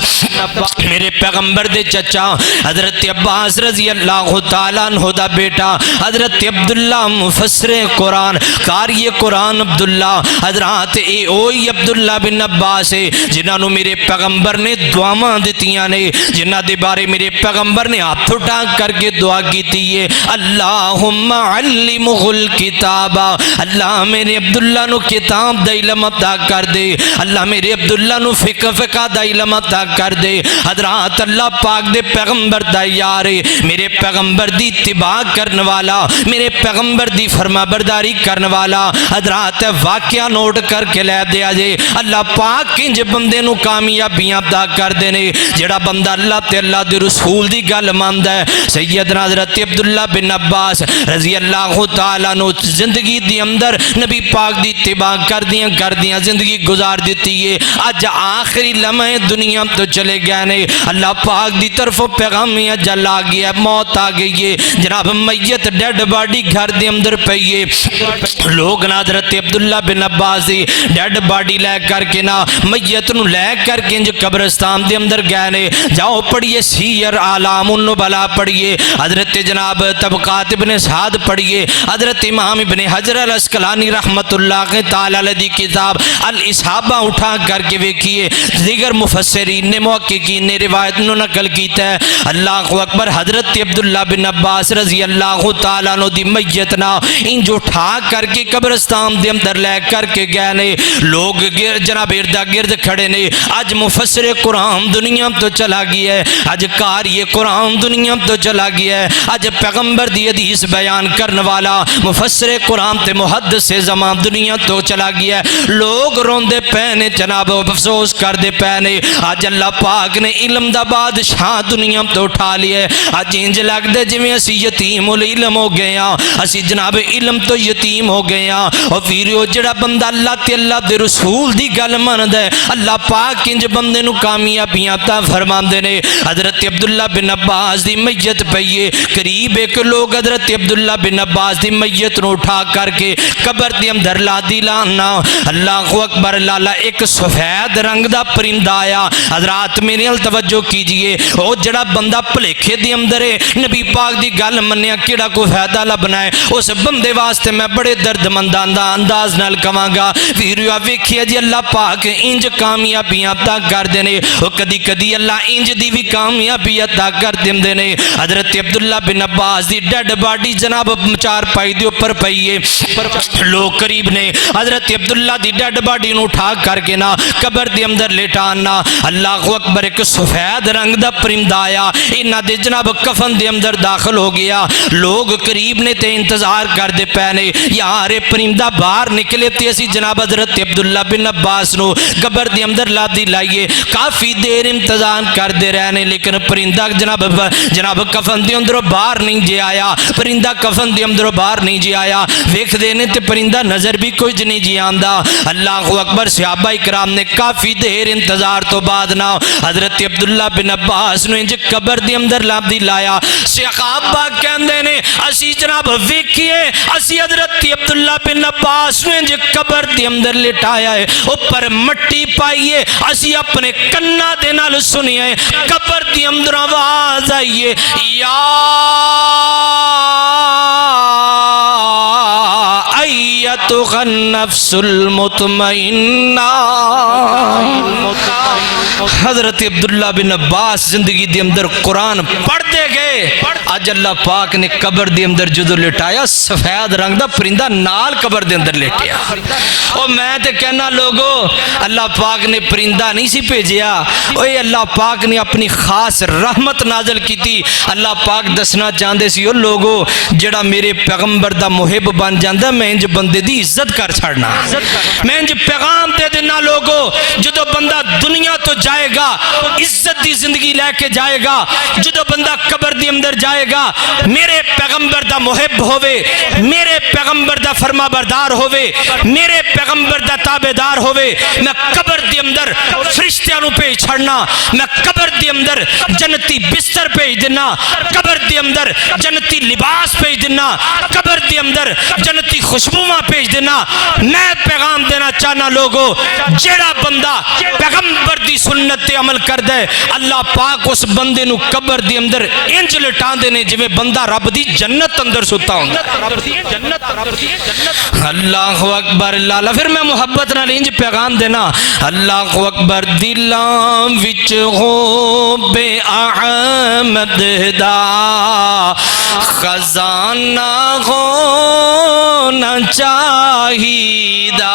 میرے پیغمبر دے چچا حضرت عباس رضی اللہ تعالیٰ عنہ دا بیٹا حضرت عبداللہ مفسر قرآن قاری قرآن عبداللہ حضرات اے اوئی عبداللہ بن عباس ہے جنہاں نو میرے پیغمبر نے دعاواں دتیاں نے جنہاں دے بارے میرے پیغمبر نے ہاتھ اٹھا کر کے دعا کیتی ہے اللہم علمہ الکتاب اللہ میرے عبداللہ نو کتاب دا علم عطا کر دے اللہ میرے عبداللہ نو فقہ دا علم عطا کر دے حضرات اللہ پاک دے پیغمبر دا یارے میرے پیغمبر دی اتباع کرنے والا میرے پیغمبر دی فرما برداری کرنے والا حضرات واقعہ نوٹ کر کے لے دیا جے اللہ پاک انج بندے نو کامیابیاں عطا کر دینے جڑا بندہ اللہ تے اللہ دے رسول دی گل ماندا ہے سیدنا حضرت عبداللہ بن عباس رضی اللہ تعالیٰ نو زندگی دی اندر نبی پاک دی اتباع کر دیاں زندگی گزار دیتی ہے اج آخری لمحے دنیا تو چلے گئے نے اللہ پاک دی طرف پیغام جل آ گیا موت آ گئی ہے جناب میت ڈیڈ باڈی گھر دے اندر پئی ہے لوگ نا حضرت عبداللہ بن عباس دی ڈیڈ باڈی لے کر کے نا میت نو لے کر کے انج قبرستان دے اندر گئے نے جاؤ پڑھیے سیر اعلام النبلاء پڑھیے حضرت جناب طبقات ابن سعد پڑھیے حضرت امام ابن حجر الاسقلانی رحمت اللہ تعالی علیہ دی کتاب الاصابہ اٹھا کر کے ویکھیے دیگر مفسرین نے محققین نے روایت نو نقل کیتا ہے اللہ اکبر حضرت عبداللہ بن عباس رضی اللہ تعالیٰ عنہ دی میت نا انج اٹھا کر کے قبرستان دے اندر لے کر کے گئے نے لوگ جناب اردا گرد کھڑے نے اج مفسر قرآن دنیا تو چلا گیا ہے اج قاری قرآن دنیا تو چلا گیا ہے اج پیغمبر دی حدیث بیان کرنے والا مفسر قرآن تے محدث زمان دنیا تو چلا گیا ہے لوگ روندے پینے جناب افسوس کر دے پینے آج اللہ پاک نے علم دا بادشاہ دنیا تو اٹھا لیا ہے آج انج لگ دے جویں اسی یتیم العلم ہو گئے ہیں اسی جناب علم تو یتیم ہو گئے ہیں اور ویریو جڑا بندہ اللہ تے اللہ دے رسول دی گل مند ہے اللہ پاک انج بندے نو کامیابیاں عطا فرماندے نے حضرت عبداللہ بن عباس دی میت پئیے قریب ایک لوگ حضرت عبداللہ بن عباس دی میت نو اٹھا کر کے قبر دی اندر لا دی لانا اللہ اکبر لالا ایک سفید رنگ دا پرندہ آیا حضرات میرے ال توجہ کیجئے او جڑا بندہ پلیکھے دی اندر ہے نبی پاک دی گل منیا کیڑا کو فائدہ لبنا ہے اس بندے واسطے میں بڑے درد منداندہ انداز نال کواں گا ویریو ویکھیا جی اللہ پاک انج کامیابیاں عطا کر دینے او کدی کدی اللہ انج دی بھی کامیابی عطا کر دیندے نے حضرت عبداللہ بن عباس دی ڈیڈ باڈی جناب چار پائی دے اوپر پئی ہے لوگ قریب نے حضرت عبداللہ دی ڈیڈ باڈی نو اٹھا کر کے نا قبر دے اندر لیٹانا اللہ اکبر ایک سفید رنگ دا پرندہ آیا انہاں دے جناب کفن دے اندر داخل ہو گیا لوگ قریب نے تے انتظار کر دے پینے یار پرندہ باہر نکلے تے اسی جناب حضرت عبداللہ بن عباس نو قبر دے اندر لا دی لائیے کافی دیر انتظار کر دے رہنے لیکن پرندہ جناب کفن دے اندر باہر نہیں جے آیا پرندہ کفن دے اندر باہر نہیں جے آیا ویکھ دینے تے پرندہ نظر بھی کوئی جنی جی آندہ اللہ اکبر صحابہ اکرام نے کافی دیر انتظار تو بعد نا حضرت عبداللہ بن عباس نو انج قبر دے اندر لا دی لایا صحابہ کہندے نے اسی جناب ویکھیے اسی حضرت عبداللہ بن عباس نو انج قبر دے اندر لٹایا ہے اوپر مٹی پائیے اسی اپنے کنا دے نال سنیے قبر دے اندر آواز آئیے یا ایتها النفس المطمئنہ حضرت عبداللہ بن عباس زندگی دے اندر قرآن پڑھ دے گئے اج اللہ پاک نے قبر دے اندر جدو لٹایا سفید رنگ دا پرندہ نال قبر دے اندر لٹیا او میں تے کہنا لوگو اللہ پاک نے پرندہ نہیں سی بھیجیا اوے اللہ پاک نے اپنی خاص رحمت نازل کی تھی اللہ پاک دسنا چاہندے سی او لوگو جڑا میرے پیغمبر دا محب بن جاندا میں انج بندے دی عزت کر چھڑنا میں انج پیغام دے دینا لوگو جدو بندہ دنیا تو جائے گا عزت دی زندگی لے کے جائے گا جدو بندہ قبر دی اندر جائے گا میرے پیغمبر دا محب ہوئے میرے پیغمبر دا فرما بردار ہوئے میرے پیغمبر دا تابعدار ہوئے میں قبر دی اندر فرشتیاں نو پہ چھڑنا میں قبر دی اندر جنتی بستر پہ دینا قبر دی اندر جنتی لباس پہ دینا قبر دی اندر جنتی خوشبوواں پہ دینا میں پیغام دینا چاہنا لوگو جیڑا بندہ پیغمبر دی سنت تے عمل کر دے اللہ پاک اس بندے نو قبر دی اندر انج لٹان دینے جو بندہ رب دی جنت اندر ستا ہوں اللہ اکبر اللہ پھر میں محبت نہ لینج پیغام دینا اللہ اکبر دلان وچ ہو بے احمد دا خزانہ ہونا چاہیدہ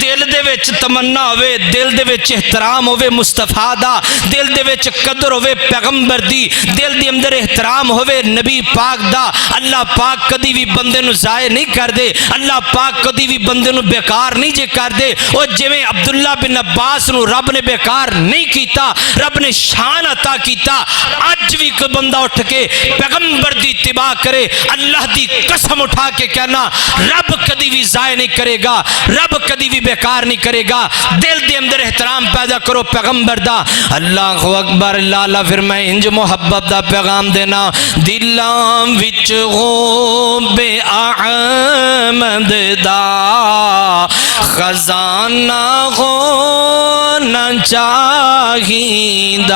دل دے وچ تمنا ہوئے دل دے وچ احترام ہوئے مصطفیٰ دا دل دے وچ قدر ہوئے پیغمبر دی دل دے اندر احترام ہوئے نبی پاک دا اللہ پاک کدی بھی بندے نو ضائع نہیں کر دے اللہ پاک کدی بھی بندے نو بیکار نہیں جے کر دے اور جویں عبداللہ بن عباس نو رب نے بیکار نہیں کیتا رب نے شان عطا کیتا آج بھی کوئی بندہ اٹھ کے پیغمبر دی اتباع کرے اللہ دی قسم اٹھا کے کہنا رب کدی بھی ضائع نہیں کرے گا رب کدی بھی بیکار نہیں کرے گا دل دے اندر احترام پیدا کرو پیغمبر دا اللہ اکبر اللہ پھر میں انج محبت دا پیغام دینا دلان وچ ہو بے احمد دا خزانہ ہونا چاہیدہ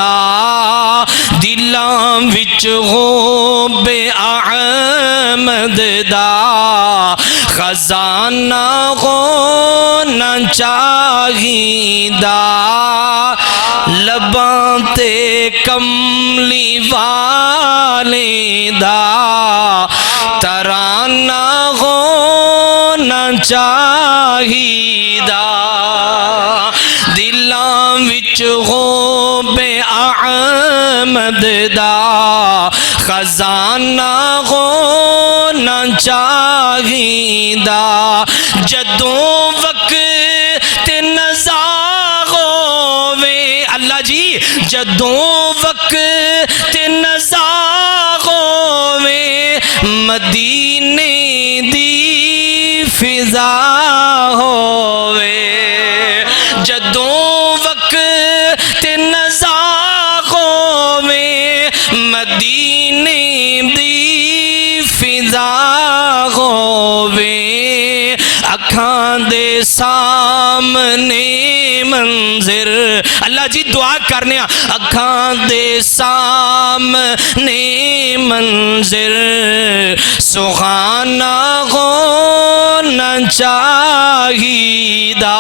دلان وچ ہو بے احمد دا خزانہ ہونا چاہیدہ لباں تے کملی والے دا ترانہ ہونا چاہیدہ دلاں وچ ہو بے احمد دا خزانہ ہونا چاہیدہ جدوں وقت نزا ہووے اللہ جی جدوں وقت نزا ہووے مدینے دی فضا ہووے جدوں وقت نزا ہووے مدینے دی فضا ہووے اکھاں دے سامنے منظر اللہ جی دعا کرنے اکھاں دے سامنے منظر سخانہ ہونا چاہیدہ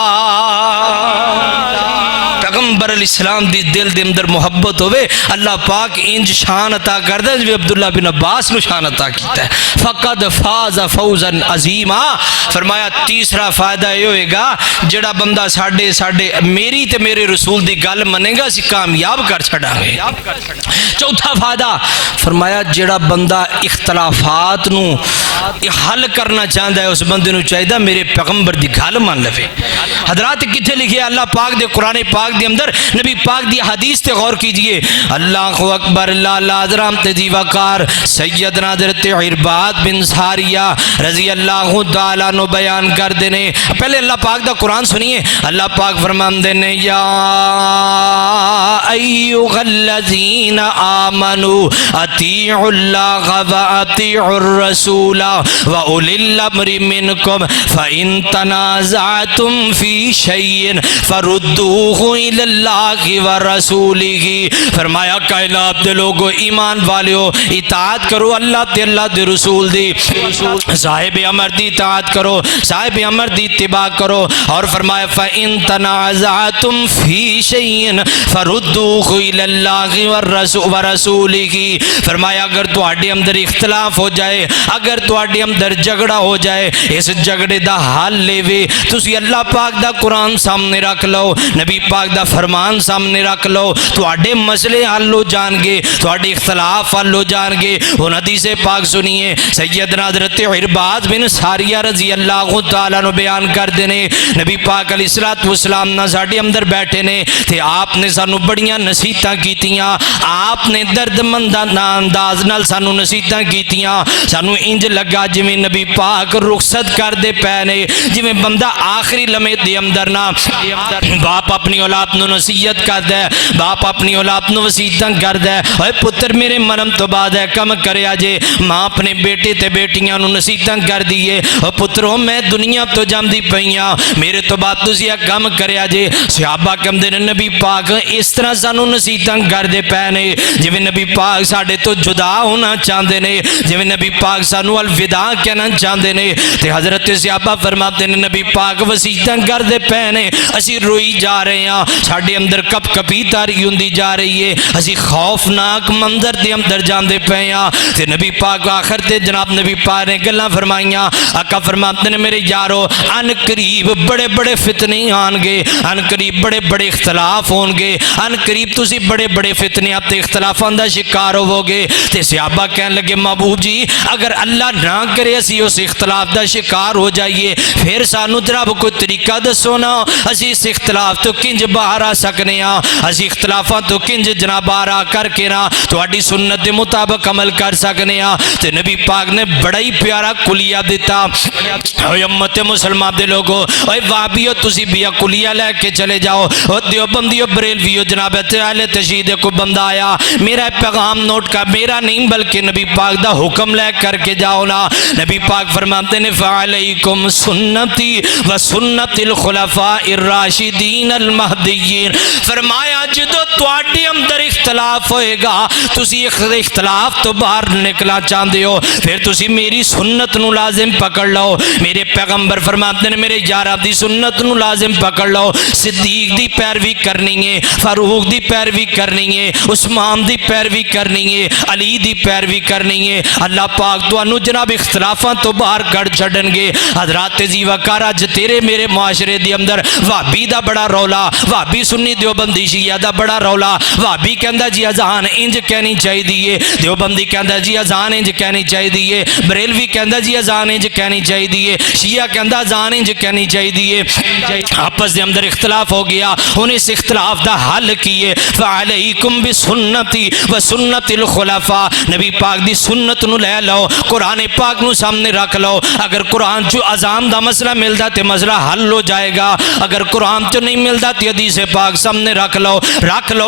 پیغمبر علیہ السلام دی دل دے اندر محبت ہوئے اللہ پاک انج شان عطا کردہ جو عبداللہ بن عباس نو شان عطا کیتا ہے فقد فاز فوزا عظیما فرمایا تیسرا فائدہ یہ ہوئے گا جڑا بندہ ساڑھے میری تے میرے رسول دی گل منے گا اسی کامیاب کر چھڑا گے چوتھا فائدہ فرمایا جڑا بندہ اختلافات نو حل کرنا چاہتا ہے اس بندے نو چاہیدہ میرے پیغمبر دی گل مان لوے حضرات کتھے لکھے اللہ پاک دے قرآن پاک دے اندر نبی پاک دی حدیث تے غور کیجئے اللہ اکبر اللہ حضرام تے دی وقار سیدنا حضرت عرباد بن ساریہ رضی اللہ تعالیٰ نو بیان کر دینے پہلے اللہ پاک دا قرآن سنیے اللہ پاک فرمان دینے یا ایوہ الذین آمنوا اطیعوا اللہ و اطیعوا الرسول و اولی الامر منکم فإن تنازعتم فی شیئن فردوہ الى اللہ اللہ و رسولہ، فرمایا کائنات دے لوگو ایمان والیو اطاعت کرو اللہ تے اللہ دے رسول دی، صاحب امر دی اطاعت کرو، صاحب امر دی اتباع کرو، اور فرمایا فَإِن تَنَازَعْتُمْ فِي شَيْءٍ فَرُدُّوهُ إِلَى اللَّهِ وَرَسُولِهِ، فرمایا اگر تواڈے اندر اختلاف ہو جائے، اگر تواڈے اندر جھگڑا ہو جائے، اس جھگڑے دا حل لے وے تسی اللہ پاک دا قرآن سامنے رکھ لو، نبی پاک دا فرمان سامنے رکھ لو، تواڈے مسئلے حل ہو جان گے، تواڈے اختلاف حل ہو جان گے۔ وہ حدیث پاک سنیے، سیدنا حضرت عرباض بن ساریہ رضی اللہ تعالیٰ نے بیان کر دینے، نبی پاک علیہ السلام نہ ساڑے اندر بیٹھے نے تھے، آپ نے سانو بڑیاں نصیحتاں کیتیاں، آپ نے درد مندانہ انداز نال سانو نصیحتاں کیتیاں، سانو انج لگا جویں نبی پاک رخصت کر دے پینے، جویں بندہ آخری لمحے دے اندر نا باپ اپنی اولاد نو نصیحت کر دے، باپ اپنی اولاد نو وصیتاں کر دے، اے پتر میرے مرن تو بعد ہے کم کریا جے، ماں اپنے بیٹے تے بیٹیاں نو نصیحتاں کر دیئے، اے پتروں میں دنیا تو جاندی پئیاں، میرے تو بعد تسی کم کریا جے۔ صحابہ کم دے نبی پاک اس طرح سانو نصیحتاں کر دے پینے، جویں نبی پاک ساڈے تو جدا ہونا چاہندے نے، جویں نبی پاک سانو الوداع کہنا چاہندے نے، تے حضرت صحابہ فرماتے نے نبی پاک وصیتاں کر دے پینے، اسی روئی جا رہے ہیں، ساڈے اندر کپ کپی تاری ہوندی جا رہی ہے، اسی خوفناک منظر دے اندر جاندے پے ہیں، تے نبی پاک آخر تے جناب نبی پاک نے گلاں فرمائیاں، آقا فرماتے نے میرے یارو ان قریب بڑے بڑے فتنے آن گے، ان قریب بڑے بڑے اختلاف ہون گے، ان قریب تسی بڑے بڑے فتنیات تے اختلافاں دا شکار ہوو گے۔ تے صحابہ کہنے لگے محبوب جی اگر اللہ نہ کرے اسی اس اختلاف دا شکار ہو جائیے، پھر سانو جناب کوئی طریقہ دسو نا، اسی اس اختلاف تو کنج باہر آ سکنے ہاں، اسی اختلافاں تو کنج جناب باہر آ کر کے نا تواڈی سنت دے مطابق عمل کر سکنے ہاں۔ تے نبی پاک نے بڑا ہی پیارا کلیہ دیتا، اے امت مسلمان دے لوگو، اے وہابیو تسی بیا کلیہ لے کے چلے جاؤ، او دیوبندیو بریلویو جناب اہل تشہید کو بندہ آیا میرا پیغام نوٹ کا، میرا نہیں بلکہ نبی پاک دا حکم لے کر کے جاؤ نا۔ نبی پاک فرماتے ہیں فعلیکم سنتی و سنت الخلفاء الراشدین المہدیین، فرمایا جدو تواڈے اندر اختلاف ہوئے گا، تسی اختلاف تو باہر نکلا چاہندے ہو، پھر تسی میری سنت نو لازم پکڑ لو، میرے پیغمبر فرماتے ہیں میرے یارہ دی سنت نو لازم پکڑ لو، صدیق دی پیروی کرنی ہے، فاروق دی پیروی کرنی ہے، عثمان دی پیروی کرنی ہے، علی دی پیروی کرنی ہے، اللہ پاک تو انو جناب اختلافاں تو باہر کر چھڑن گے۔ حضرات زیوکار اج تیرے میرے معاشرے دی اندر وہابی دا بڑا رولا، وہابی سنی دیوبندی شیعہ دا بڑا رولا، وہابی کہندا جی اذان انج کہنی چاہی دیئے، دیوبندی کہندا جی اذان انج کہنی چاہی دیئے، بریلوی کہندا جی اذان انج کہنی چاہی دیئے، شیعہ کہندا اذان انج کہنی چاہی دیئے، آپس دے اندر اختلاف ہو گیا، انہیں اس اختلاف دا حل کیے، فعلیکم بسنتی و سنت الخلفاء، نبی پاک دی سنت نو لے لو، قرآن پاک نو سامنے رکھ لو، اگر قرآن چو اذان دا مسئلہ ملدا تے مسئلہ حل ہو جائے گا، اگر قرآن چو نہیں ملدا تے حدیث پاک سامنے رکھ لو،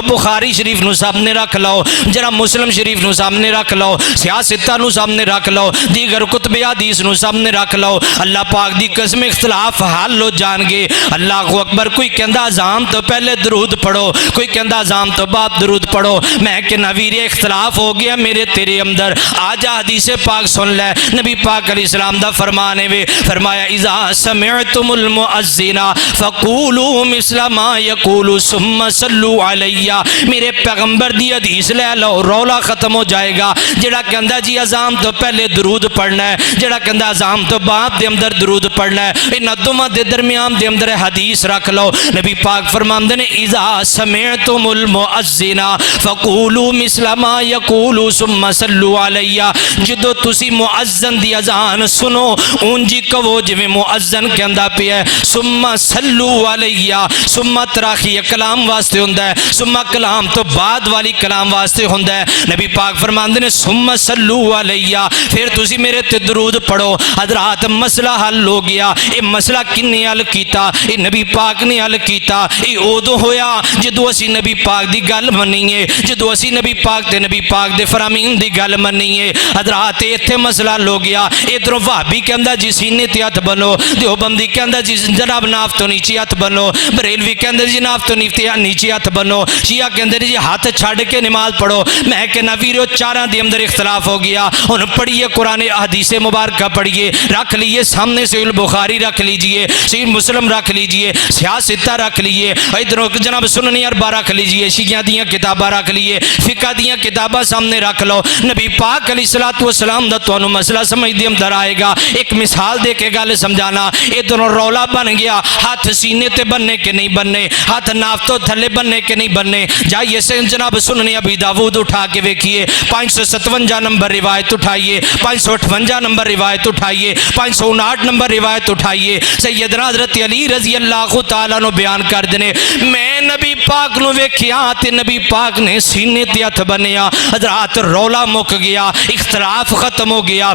بخاری شریف نو سامنے رکھ لو، جرا مسلم شریف نو سامنے رکھ لو، سیاستہ نو سامنے رکھ لو، دیگر کتب حدیث نو سامنے رکھ لو، اللہ پاک دی قسم اختلاف حل ہو جان گے۔ اللہ اکبر، کوئی کہندا اذان تو پہلے درود پڑھو، کوئی کہندا اذان تو بعد درود پڑھو، میں کہ نویر اختلاف ہو گیا میرے تیرے اندر، آجا حدیث پاک سن لے، نبی پاک علیہ السلام دا فرمانے وے، فرمایا اذا سمعتم المؤذن فقولوا مثل ما یقول ثم صلوا علی، میرے پیغمبر دی حدیث لے لو، رولا ختم ہو جائے گا۔ جڑا کہندا جی اذان تو پہلے درود پڑھنا ہے، جڑا کہندا اذان تو بعد دے اندر درود پڑھنا ہے، انہاں دوواں دے درمیان دے اندر حدیث رکھ لو۔ نبی پاک فرماندے نے اذا سمعتم المؤذن فقولوا مثل ما یقول ثم صلوا علی، جدو تسی مؤذن دی اذان سنو اونجی کہو جویں مؤذن کہندا پیا ہے، ثم صلوا علی، ثم تراخی کلام واسطے ہوندا ہے، ثم سما کلام تو بعد والی کلام واسطے ہوندہ ہے. نبی پاک فرماندے نے سم صلو علیہ، پھر تسی میرے تے درود پڑھو. حضرات مسئلہ حل ہو گیا. یہ مسئلہ کن نے حل کیتا؟ یہ نبی پاک نے حل کیتا. یہ ادو ہویا جدو اسی نبی پاک دی گل منیے، جدو اسی نبی پاک تے نبی پاک دے فرامین دی گل منیے. حضرات اتھے مسئلہ حل ہو گیا. ادھروں وہابی کہندا جی سینے تے ہاتھ بنو، دیوبندی کہندا جی جناب ناف تو نیچے ہاتھ بنو، بریلوی کہندا جی ناف تو نیچے ہاتھ بنو، شیعہ کہندے جی ہاتھ چھڑ کے نماز پڑھو. میں کہنا ویرو چاراں دے اندر اختلاف ہو گیا. ہن پڑھیے قرآن حدیث مبارکہ پڑھیے، رکھ لیے سامنے صحیح البخاری رکھ لیجئے، صحیح مسلم رکھ لیجئے، سیاہ ستہ رکھ لیے، ادھروں جناب سنن اربعہ رکھ لیجئے، شیعہ دیاں کتاباں رکھ لیے، فقہ دیاں کتاباں سامنے رکھ لو. نبی پاک علیہ الصلوۃ والسلام دا تانوں مسئلہ سمجھ دی اندر آئے گا. ایک مثال دے کے گل سمجھانا. ادھروں رولا بن گیا ہاتھ سینے تے بننے کے نہیں بننے، ہاتھ ناف تو تھلے بننے کے نہیں بننے. جائیے سے جناب سنن ابی داؤد اٹھا کے ویکھیے، 557 نمبر روایت اٹھائیے، 558 نمبر روایت اٹھائیے، 559 نمبر روایت اٹھائیے. سیدنا حضرت علی رضی اللہ تعالیٰ نو بیان کر دینے میں نبی پاک نو ویکھیا تے نبی پاک نے سینے تے ہاتھ بنیا. حضرات رولا مک گیا، اختلاف ختم ہو گیا.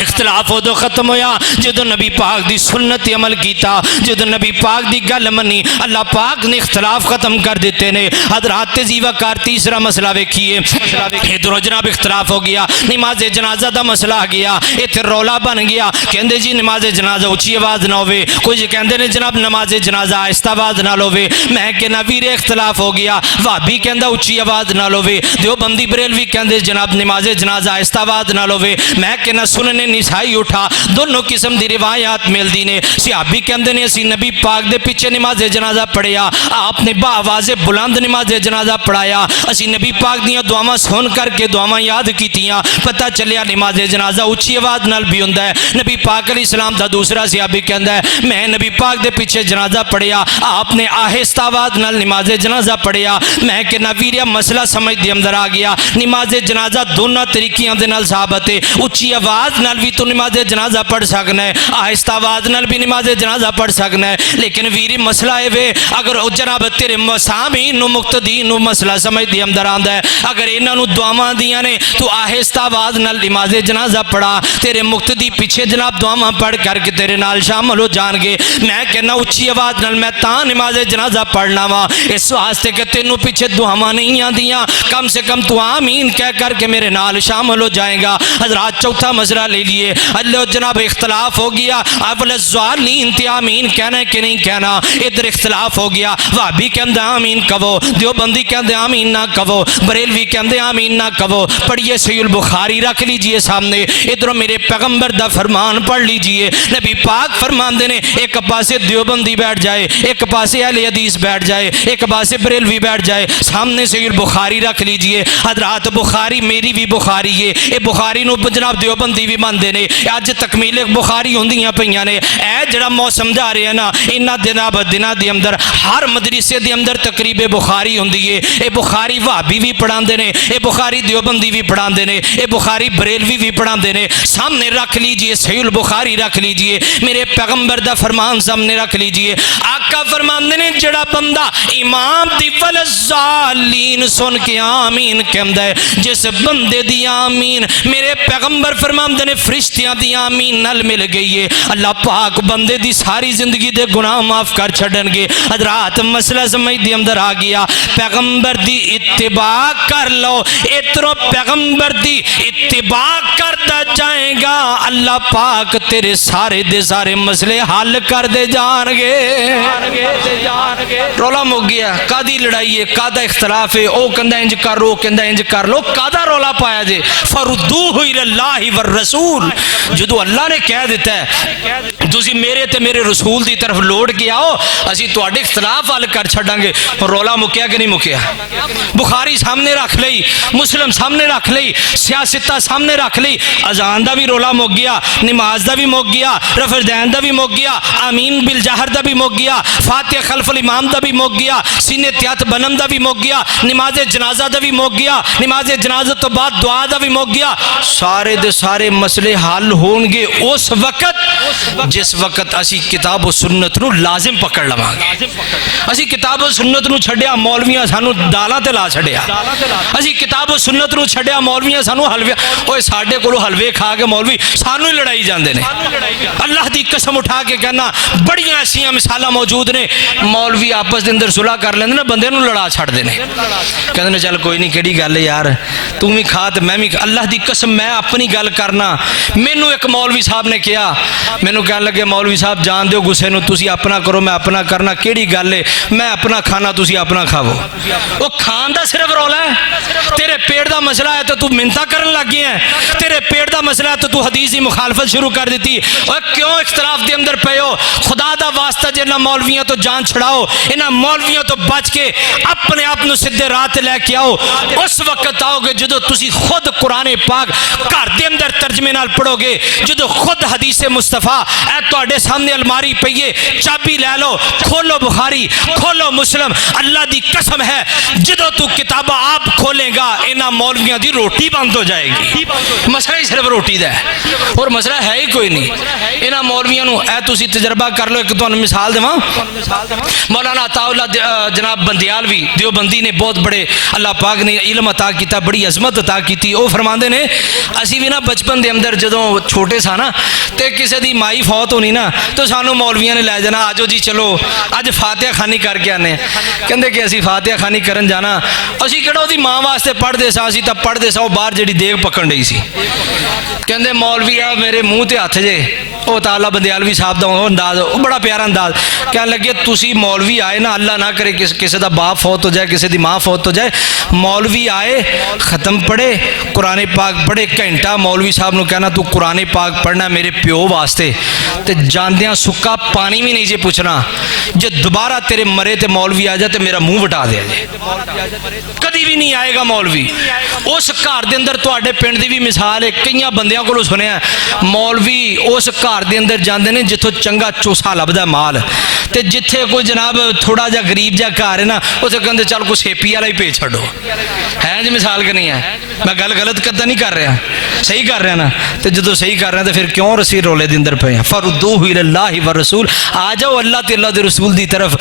اختلاف ادو ختم ہویا جدو نبی پاک دی سنت عمل کیتا، جدو نبی پاک دی گل منی، اللہ پاک نے اختلاف ختم کر دیتے نے. حضرات تیزی وقار تیسرا مسئلہ ویکھیے. ادھر جناب اختلاف ہو گیا، نماز جنازہ دا مسئلہ آ گیا. اتنے رولا بن گیا، کہندے جی نماز جنازہ اچھی آواز نہ ہوئے، کچھ کہندے نے جناب نماز جنازہ آہستہ آواز نہ لوے. میں کہنا ویرے اختلاف ہو گیا، وہابی کہندا اچھی آواز نہ لوے، دیوبندی بریلوی کہندے جناب نماز جنازہ آہستہ آواز نہ لوے. میں کہنا سنن نسائی اٹھا، دونوں قسم دی روایات مل دی نے. صحابی کہندے نے اسی نبی پاک دے پیچھے نماز جنازہ پڑھیا، آپ نے با آواز بلند نماز جنازہ پڑھایا. اسی نبی پاک دیاں دعاواں سن کر کے دعاواں یاد کیتیاں، پتہ چلیا نماز جنازہ اچھی آواز نال بھی ہوندا ہے. نبی پاک علیہ السلام دا دوسرا صحابی کہندا ہے میں نبی پاک دے پیچھے جنازہ پڑھیا، آپ نے آہستہ آواز نال نماز جنازہ پڑھیا. میں کہ نویریا مسئلہ سمجھ دی اندر آ گیا. نماز جنازہ دونوں طریقیاں دے نال ثابت ہے. اچھی آواز نال بھی تو نماز جنازہ پڑھ سکنا ہے، آہستہ آواز نال بھی نماز جنازہ پڑھ سکنا ہے. لیکن ویری مسئلہ ہے وے اگر جناب تیرے سامعین نو مقتدین نو مسئلہ سمجھ دی اندر آندا ہے، اگر انہاں نو دعاواں دیاں نے تو آہستہ آواز نال نماز جنازہ پڑھا، تیرے مقتدی پیچھے جناب دعاواں پڑھ کر کے تیرے نال شامل ہو جان گے. میں کہنا اچھی آواز نال میں تاں نماز جنازہ پڑھنا وا اس واسطے کہ تینوں پیچھے دعاواں نہیں آندیاں، کم سے کم تو آمین کہہ کر کے میرے نال شامل ہو جائے گا. حضرات چوتھا مسئلہ لے لیے. اللہ جناب اختلاف ہو گیا، اول الظالین تے آمین کہنا ہے کہ نہیں کہنا. ادھر اختلاف ہو گیا، وہابی کہندے آمین کہو، دیوبندی کہندے آمین نہ کہو، بریلوی کہندے آمین نہ کہو. پڑھیے صحیح البخاری رکھ لیجئے سامنے، ادھر میرے پیغمبر دا فرمان پڑھ لیجئے. نبی پاک فرماندے نے ایک پاسے دیوبندی بیٹھ جائے، ایک پاسے اہل حدیث بیٹھ جائے، ایک پاسے بریلوی بیٹھ جائے، سامنے صحیح البخاری رکھ لیجئے. حضرات بخاری میری بھی بخاری ہے، اے بخاری نو جناب دیوبندی بھی ماندے نے. اج تکمیل بخاری ہوندیاں پیاں نے. اے جڑا موسم جا رہا ہے نا انہاں دناں دے اندر ہر مدرسے دے اندر تقریب بخاری ہوندی ہے. اے بخاری وہابی بھی پڑھاندے نے، اے بخاری دیوبندی بھی پڑھاندے نے، اے بخاری بریلوی بھی پڑھاندے نے. سامنے رکھ لیجئے صحیح البخاری رکھ لیجئے، میرے پیغمبر دا فرمان سامنے رکھ لیجئے. آقا فرماندے نے جڑا بندہ امام دی ولزالین سن کے آمین کہندا ہے، جس بندے دی آمین میرے پیغمبر فرماندے نے فرشتیاں دی آمین نال مل گئی ہے، اللہ پاک بندے دی ساری زندگی دے گناہ معاف کر چھڑن گے. حضرات مسئلہ سمجھ دی اندر آ گیا. پیغمبر دی اتباع کر لو، اترو پیغمبر دی اتباع کرتا جائیں گا، اللہ پاک تیرے سارے دے سارے مسئلے حل کر دے جان گے. رولا مک گیا، کادی لڑائی ہے، کادا اختلاف ہے، او کندہ انج کر رو کندہ انج کر لو، کادا رولا پایا جے. فردوہ الی اللہ والرسول، جدو اللہ نے کہہ دیتا ہے تسی میرے تے میرے رسول دی طرف لوڑ کے آؤ، اسی تو اڈے اختلاف حل کر چھڑاں گے. رولا مکیا کہ نہیں مکیا؟ بخاری سامنے رکھ لئی، مسلم سامنے رکھ لئی، سیاستہ سامنے رکھ لئی. اذان دا بھی رولا مک گیا، نماز دا بھی مک گیا، رفع دین دا بھی مک گیا، آمین بالجہر دا بھی مک گیا، فاتحہ خلف الامام دا بھی مک گیا، سینے تیات بنم دا بھی مک گیا، نماز جنازہ دا بھی مک گیا، نماز جنازہ تو بعد دعا دا بھی مک گیا. سارے دے سارے مسئلے حل ہون گے اس وقت جس وقت اسی کتاب و سنت نو لازم پکڑ لواں گے. اسی کتاب و سنت نو چھڈیا مولویاں سانو دالاں تے لا چھڈیا. اسی کتاب و سنت نو چھڈیا مولویاں سانو حلوے اوے ساڈے کولو حلوے کھا کے مولوی سانو ہی لڑائی جاندے نے. اللہ دی قسم اٹھا کے کہنا بڑیاں ایسیاں مثالاں موجود نے مولوی آپس دے اندر صلح کر لیندے نے بندے نو لڑا چھڈ دے نے. کہندے نے چل کوئی نہیں کیڑی گل ہے یار تو بھی کھا تے میں بھی. اللہ دی قسم میں اپنی گل کرنا. مینوں ایک مولوی صاحب نے کہا مینوں کہن لگے مولوی صاحب جان دیو غصے نو تسی اپنا کرو میں اپنا کرنا کیڑی گل ہے میں اپنا کھانا تسی اپنا کھاو. وہ کھان دا صرف رولا ہے. تیرے پیٹ دا مسئلہ ہے تو تو منتا کرن لگ گیا ہے. تیرے پیٹ دا مسئلہ ہے تو تو حدیث دی مخالفت شروع کر دیتی. اور کیوں اختلاف دے اندر پے ہو؟ خدا دا واسطہ جنہ مولویاں تو جان چھڑاؤ انہاں مولویاں تو بچ کے اپنے آپ نو سدھے راہ تے لے کے آؤ. اس وقت آؤ گے جدو تسی خود قرآن پاک گھر دے اندر ترجمے نال پڑھو گے جدو خود حدیث مصطفیٰ اے تواڈے سامنے الماری پئیے چابی لے لو کھولو بخاری کھولو مسلم. اللہ دی قسم ہے جدو تو کتاباں آپ کھولیں گا انہاں مولویاں دی روٹی بند ہو جائے گی. مسئلہ ہی صرف روٹی دا ہے اور مسئلہ ہے ہی کوئی نہیں. انہاں مولویاں نو اے تسی تجربہ کر لو. ایک تانوں مثال دیواں مولانا عطا اللہ جناب بندیالوی دیوبندی نے بہت بڑے اللہ پاک نے علم عطا کیتا بڑی عظمت عطا کیتی. وہ فرماندے نے اسی بھی نا بچپن دے اندر جدوں چھوٹے سا نا تے کسے دی مائی فوت ہونی نا تو سانو مولویاں نے لے جانا آجو جی چلو اج فاتحہ خانی کر کے آنے. کہندے کہ اسی فاتحہ خانی کرن جانا اسی کہڑا دی ماں واسطے پڑھ دے سا اسی تب پڑھ دے سا وہ باہر جڑی دیگ پکڑ رہی سی. کہندے مولوی آ میرے منہ تے ہاتھ جے وہ تعالیٰ بندیالوی صاحب دا انداز وہ بڑا پیارا انداز. کہنے لگے تسی مولوی آئے نا اللہ نہ کرے کسی دا باپ فوت ہو جائے کسی دی ماں فوت ہو جائے مولوی آئے ختم پڑھے قرآن پاک پڑھے گھنٹہ مولوی صاحب نو کہنا تو قرآن پاک پڑھنا میرے پیو واسطے تے جاندیاں سکا پانی بھی نہیں جے پوچھنا جے دوبارہ تیرے مرے تے مولوی آ جائے تے میرا منہ وٹا دیا جائے. کدی بھی نہیں آئے گا مولوی. اس گھر دے اندر تواڈے پنڈ دی بھی مثال ہے کئیاں بندیاں کولوں سنیا مولوی اس گھر دے اندر جاندے نے جتھوں چنگا چوسا لبدا مال تے جتھے کوئی جناب تھوڑا جا غریب جا گھر ہے نا اسے کہندے چل کوئی سیپی والا ہی بھیج چھڈو. ہے جی مثال کہ نہیں ہے؟ میں گل غلط کرتا نہیں کر رہا صحیح کر رہا نا. تے جدو صحیح کر رہا تو پھر کیوں رسی رولے دے اندر پے ہیں؟ فردوہ الی اللہ والرسول. آ جاؤ اللہ تے اللہ دے رسول دی طرف.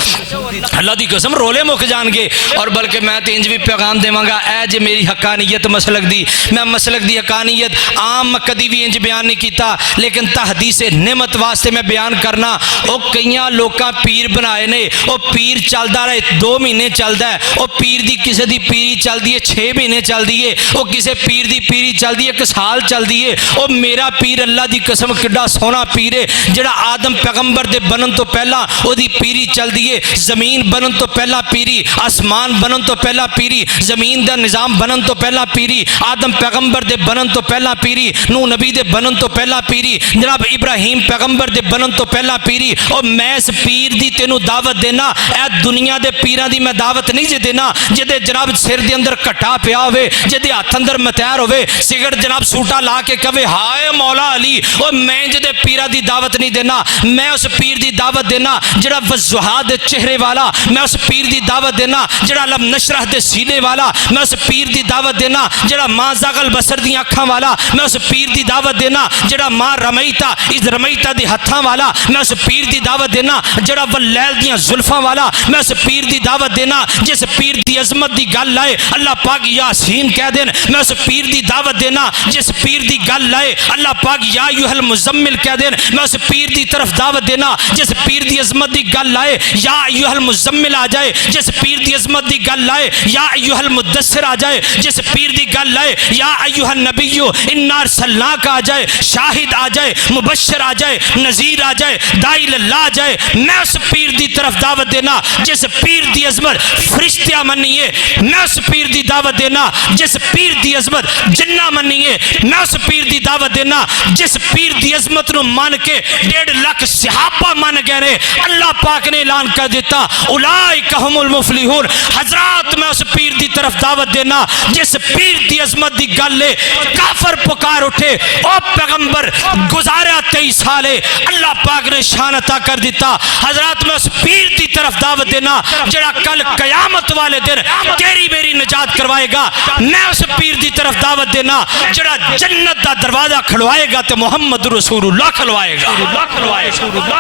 اللہ دی قسم رولے مک جان گے. اور بلکہ میں تے انج بھی پیغام دیواں گا اے جے میری حقانیت مسلک دی میں مسلک دی حقانیت عام کدی بھی انج بیان نہیں کیتا لیکن تحدیث نعمت واسطے میں بیان کرنا. او کئیاں لوکاں پیر بنائے نے او پیر چلدا رہے 2 مہینے چلدا ہے او پیر دی کسے دی پیری چلدی ہے 6 مہینے چلدی ہے او کسے پیر دی پیری چلدی ہے 1 سال چلدی ہے. او میرا پیر اللہ دی قسم کڈا سونا پیر ہے جڑا آدم پیغمبر دے بنن تو پہلا او دی پیری چلدی ہے. زمین بنن تو پہلا پیری آسمان بنن تو پہلا پیری زمین دا نظام بنن تو پہلا پیری آدم پیغمبر دے بنن تو پہلا پیری نوح نبی دے بنن تو پہلا پیری جناب ابراہیم پیغمبر دے بنن تو پہلا پیری. اور میں اس پیر دی تینوں دعوت دینا اے دنیا دے پیران دی میں دعوت نہیں جے دینا جدے جناب سر دے اندر کٹا پیا ہوئے جدے ہاتھ اندر متیار ہوئے سگڑ جناب سوٹا لا کے کہے ہائے مولا علی. اور میں جدے پیرا دی دعوت نہیں دینا میں اس پیر دی دعوت دینا جڑا وضحا دے چہرے والا. میں اس پیر دی دعوت دینا جڑا لم نشرح دے سینے والا. میں اس پیر دی دعوت دینا جڑا ماں زاغل بسر دی آنکھاں والا. میں اس پیر دی دعوت دینا جڑا ماں رمیتا از رمیتا دی ہتھاں والا. میں اس پیر دی دعوت دینا جڑا واللیل دیاں زلفاں والا. میں اس پیر دی دعوت دینا جس پیر دی عظمت دی گل لائے اللہ پاک یاسین کہہ دین. میں اس پیر دی دعوت دینا جس پیر دی گل لائے اللہ پاک یا ایھا المزمل کہہ دین. میں اس پیر دی طرف دعوت دینا جس پیر دی عظمت دی گل لائے یا ایھا المزمل آ جائے. جس پیر دی عظمت دی گل لائے یا ایھا المدثر آ جائے. جس پیر دی گل لائے یا ایھا النبی انا ارسلناک آ جائے. شاہد آ جائے مبشر آ جائے نذیر آ جائے داعی اللہ آ جائے. میں اس پیر دی طرف دعوت دینا جس پیر دی عظمت فرشتیاں منیے. میں اس پیر دی دعوت دینا جس پیر دی عظمت جنہ منیے. میں اس پیر دی دعوت دینا جس پیر دی عظمت نو مان کے 1.5 لاکھ صحابہ من گئے نے. اللہ پاک نے اعلان کر دیتا اولئک هم المفلحون. حضرات میں اس پیر دی طرف دعوت دینا جس پیر دی عظمت دی گل ہے کافر پکار اٹھے او پیغمبر گزاریا 23 سال اللہ پاک نے شان عطا کر دیتا. حضرات میں اس پیر دی طرف دعوت دینا جڑا کل قیامت والے دن تیری میری نجات کروائے گا. میں اس پیر دی طرف دعوت دینا جڑا جنت دا دروازہ کھلوائے گا تے محمد رسول اللہ کھلوائے گا.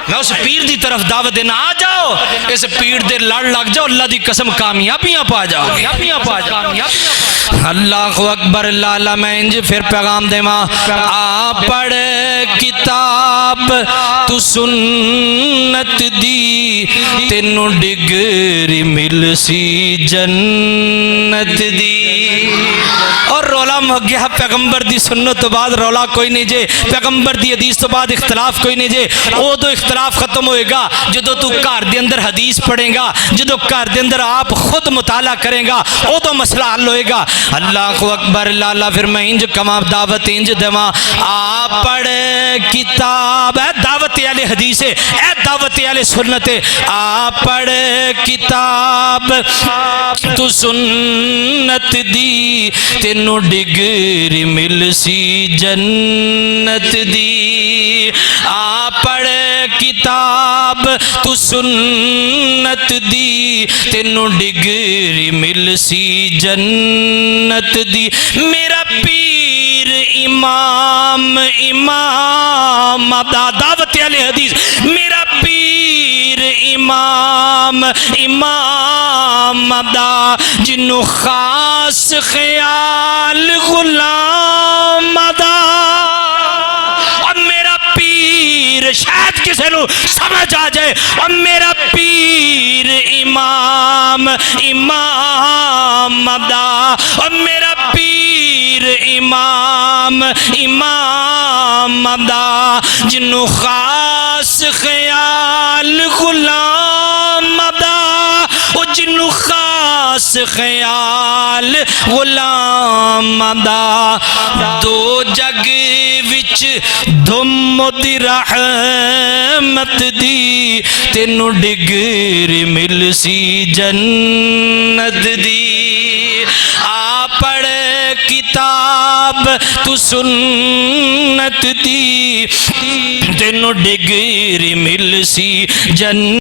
میں اس پیر دی طرف دعوت دینا. آ جاؤ اس پیر دے لڑ لگ جاؤ, اللہ دی قسم کامیابیاں پا جاؤ. اللہ اکبر. لالا میں انج پھر پیغام دے ماں آ پڑھ کتاب تو سنت دی تینوں ڈگری مل سی جنت دی. اور رولا مک گیا پیغمبر دی سنت تو بعد رولا کوئی نہیں جے, پیغمبر دی حدیث تو بعد اختلاف کوئی نہیں جے. او دو اختلاف ختم ہوئے گا جدو تو گھر دے اندر حدیث پڑھیں گا, جدو گھر دے اندر آپ خود مطالعہ کریں گا, او دو مسئلہ حل ہوئے گا. اللہ اکبر. لالا پھر میں انج کما دعوت انج دما آ پڑھ کتاب. اے دعوت اہل حدیث ہے, اے دعوت اہل سنت ہے. آ پڑھ کتاب تو سنت دی تینوں ڈگری مل سی جنت دی. آ پڑھ کتاب تو سنت دی تینوں ڈگری مل سی جنت دی. میرا پیر امام دعوت اہل حدیث, میرا پیر امام دا جنو خاص خیال غلام دا. اور میرا پیر شاید کسی نو سمجھ آ جائے, اور میرا پیر امام دا, اور میرا پیر امام دا جنو خاص خیال غلام دا, او جنو خاص خیال غلام دا. دو جگ وچ دھم دی رحمت دی تینوں ڈگری مل سی جنت دی. آ پڑھ کتاب تو سنت دی تینوں ڈگری مل سی جنت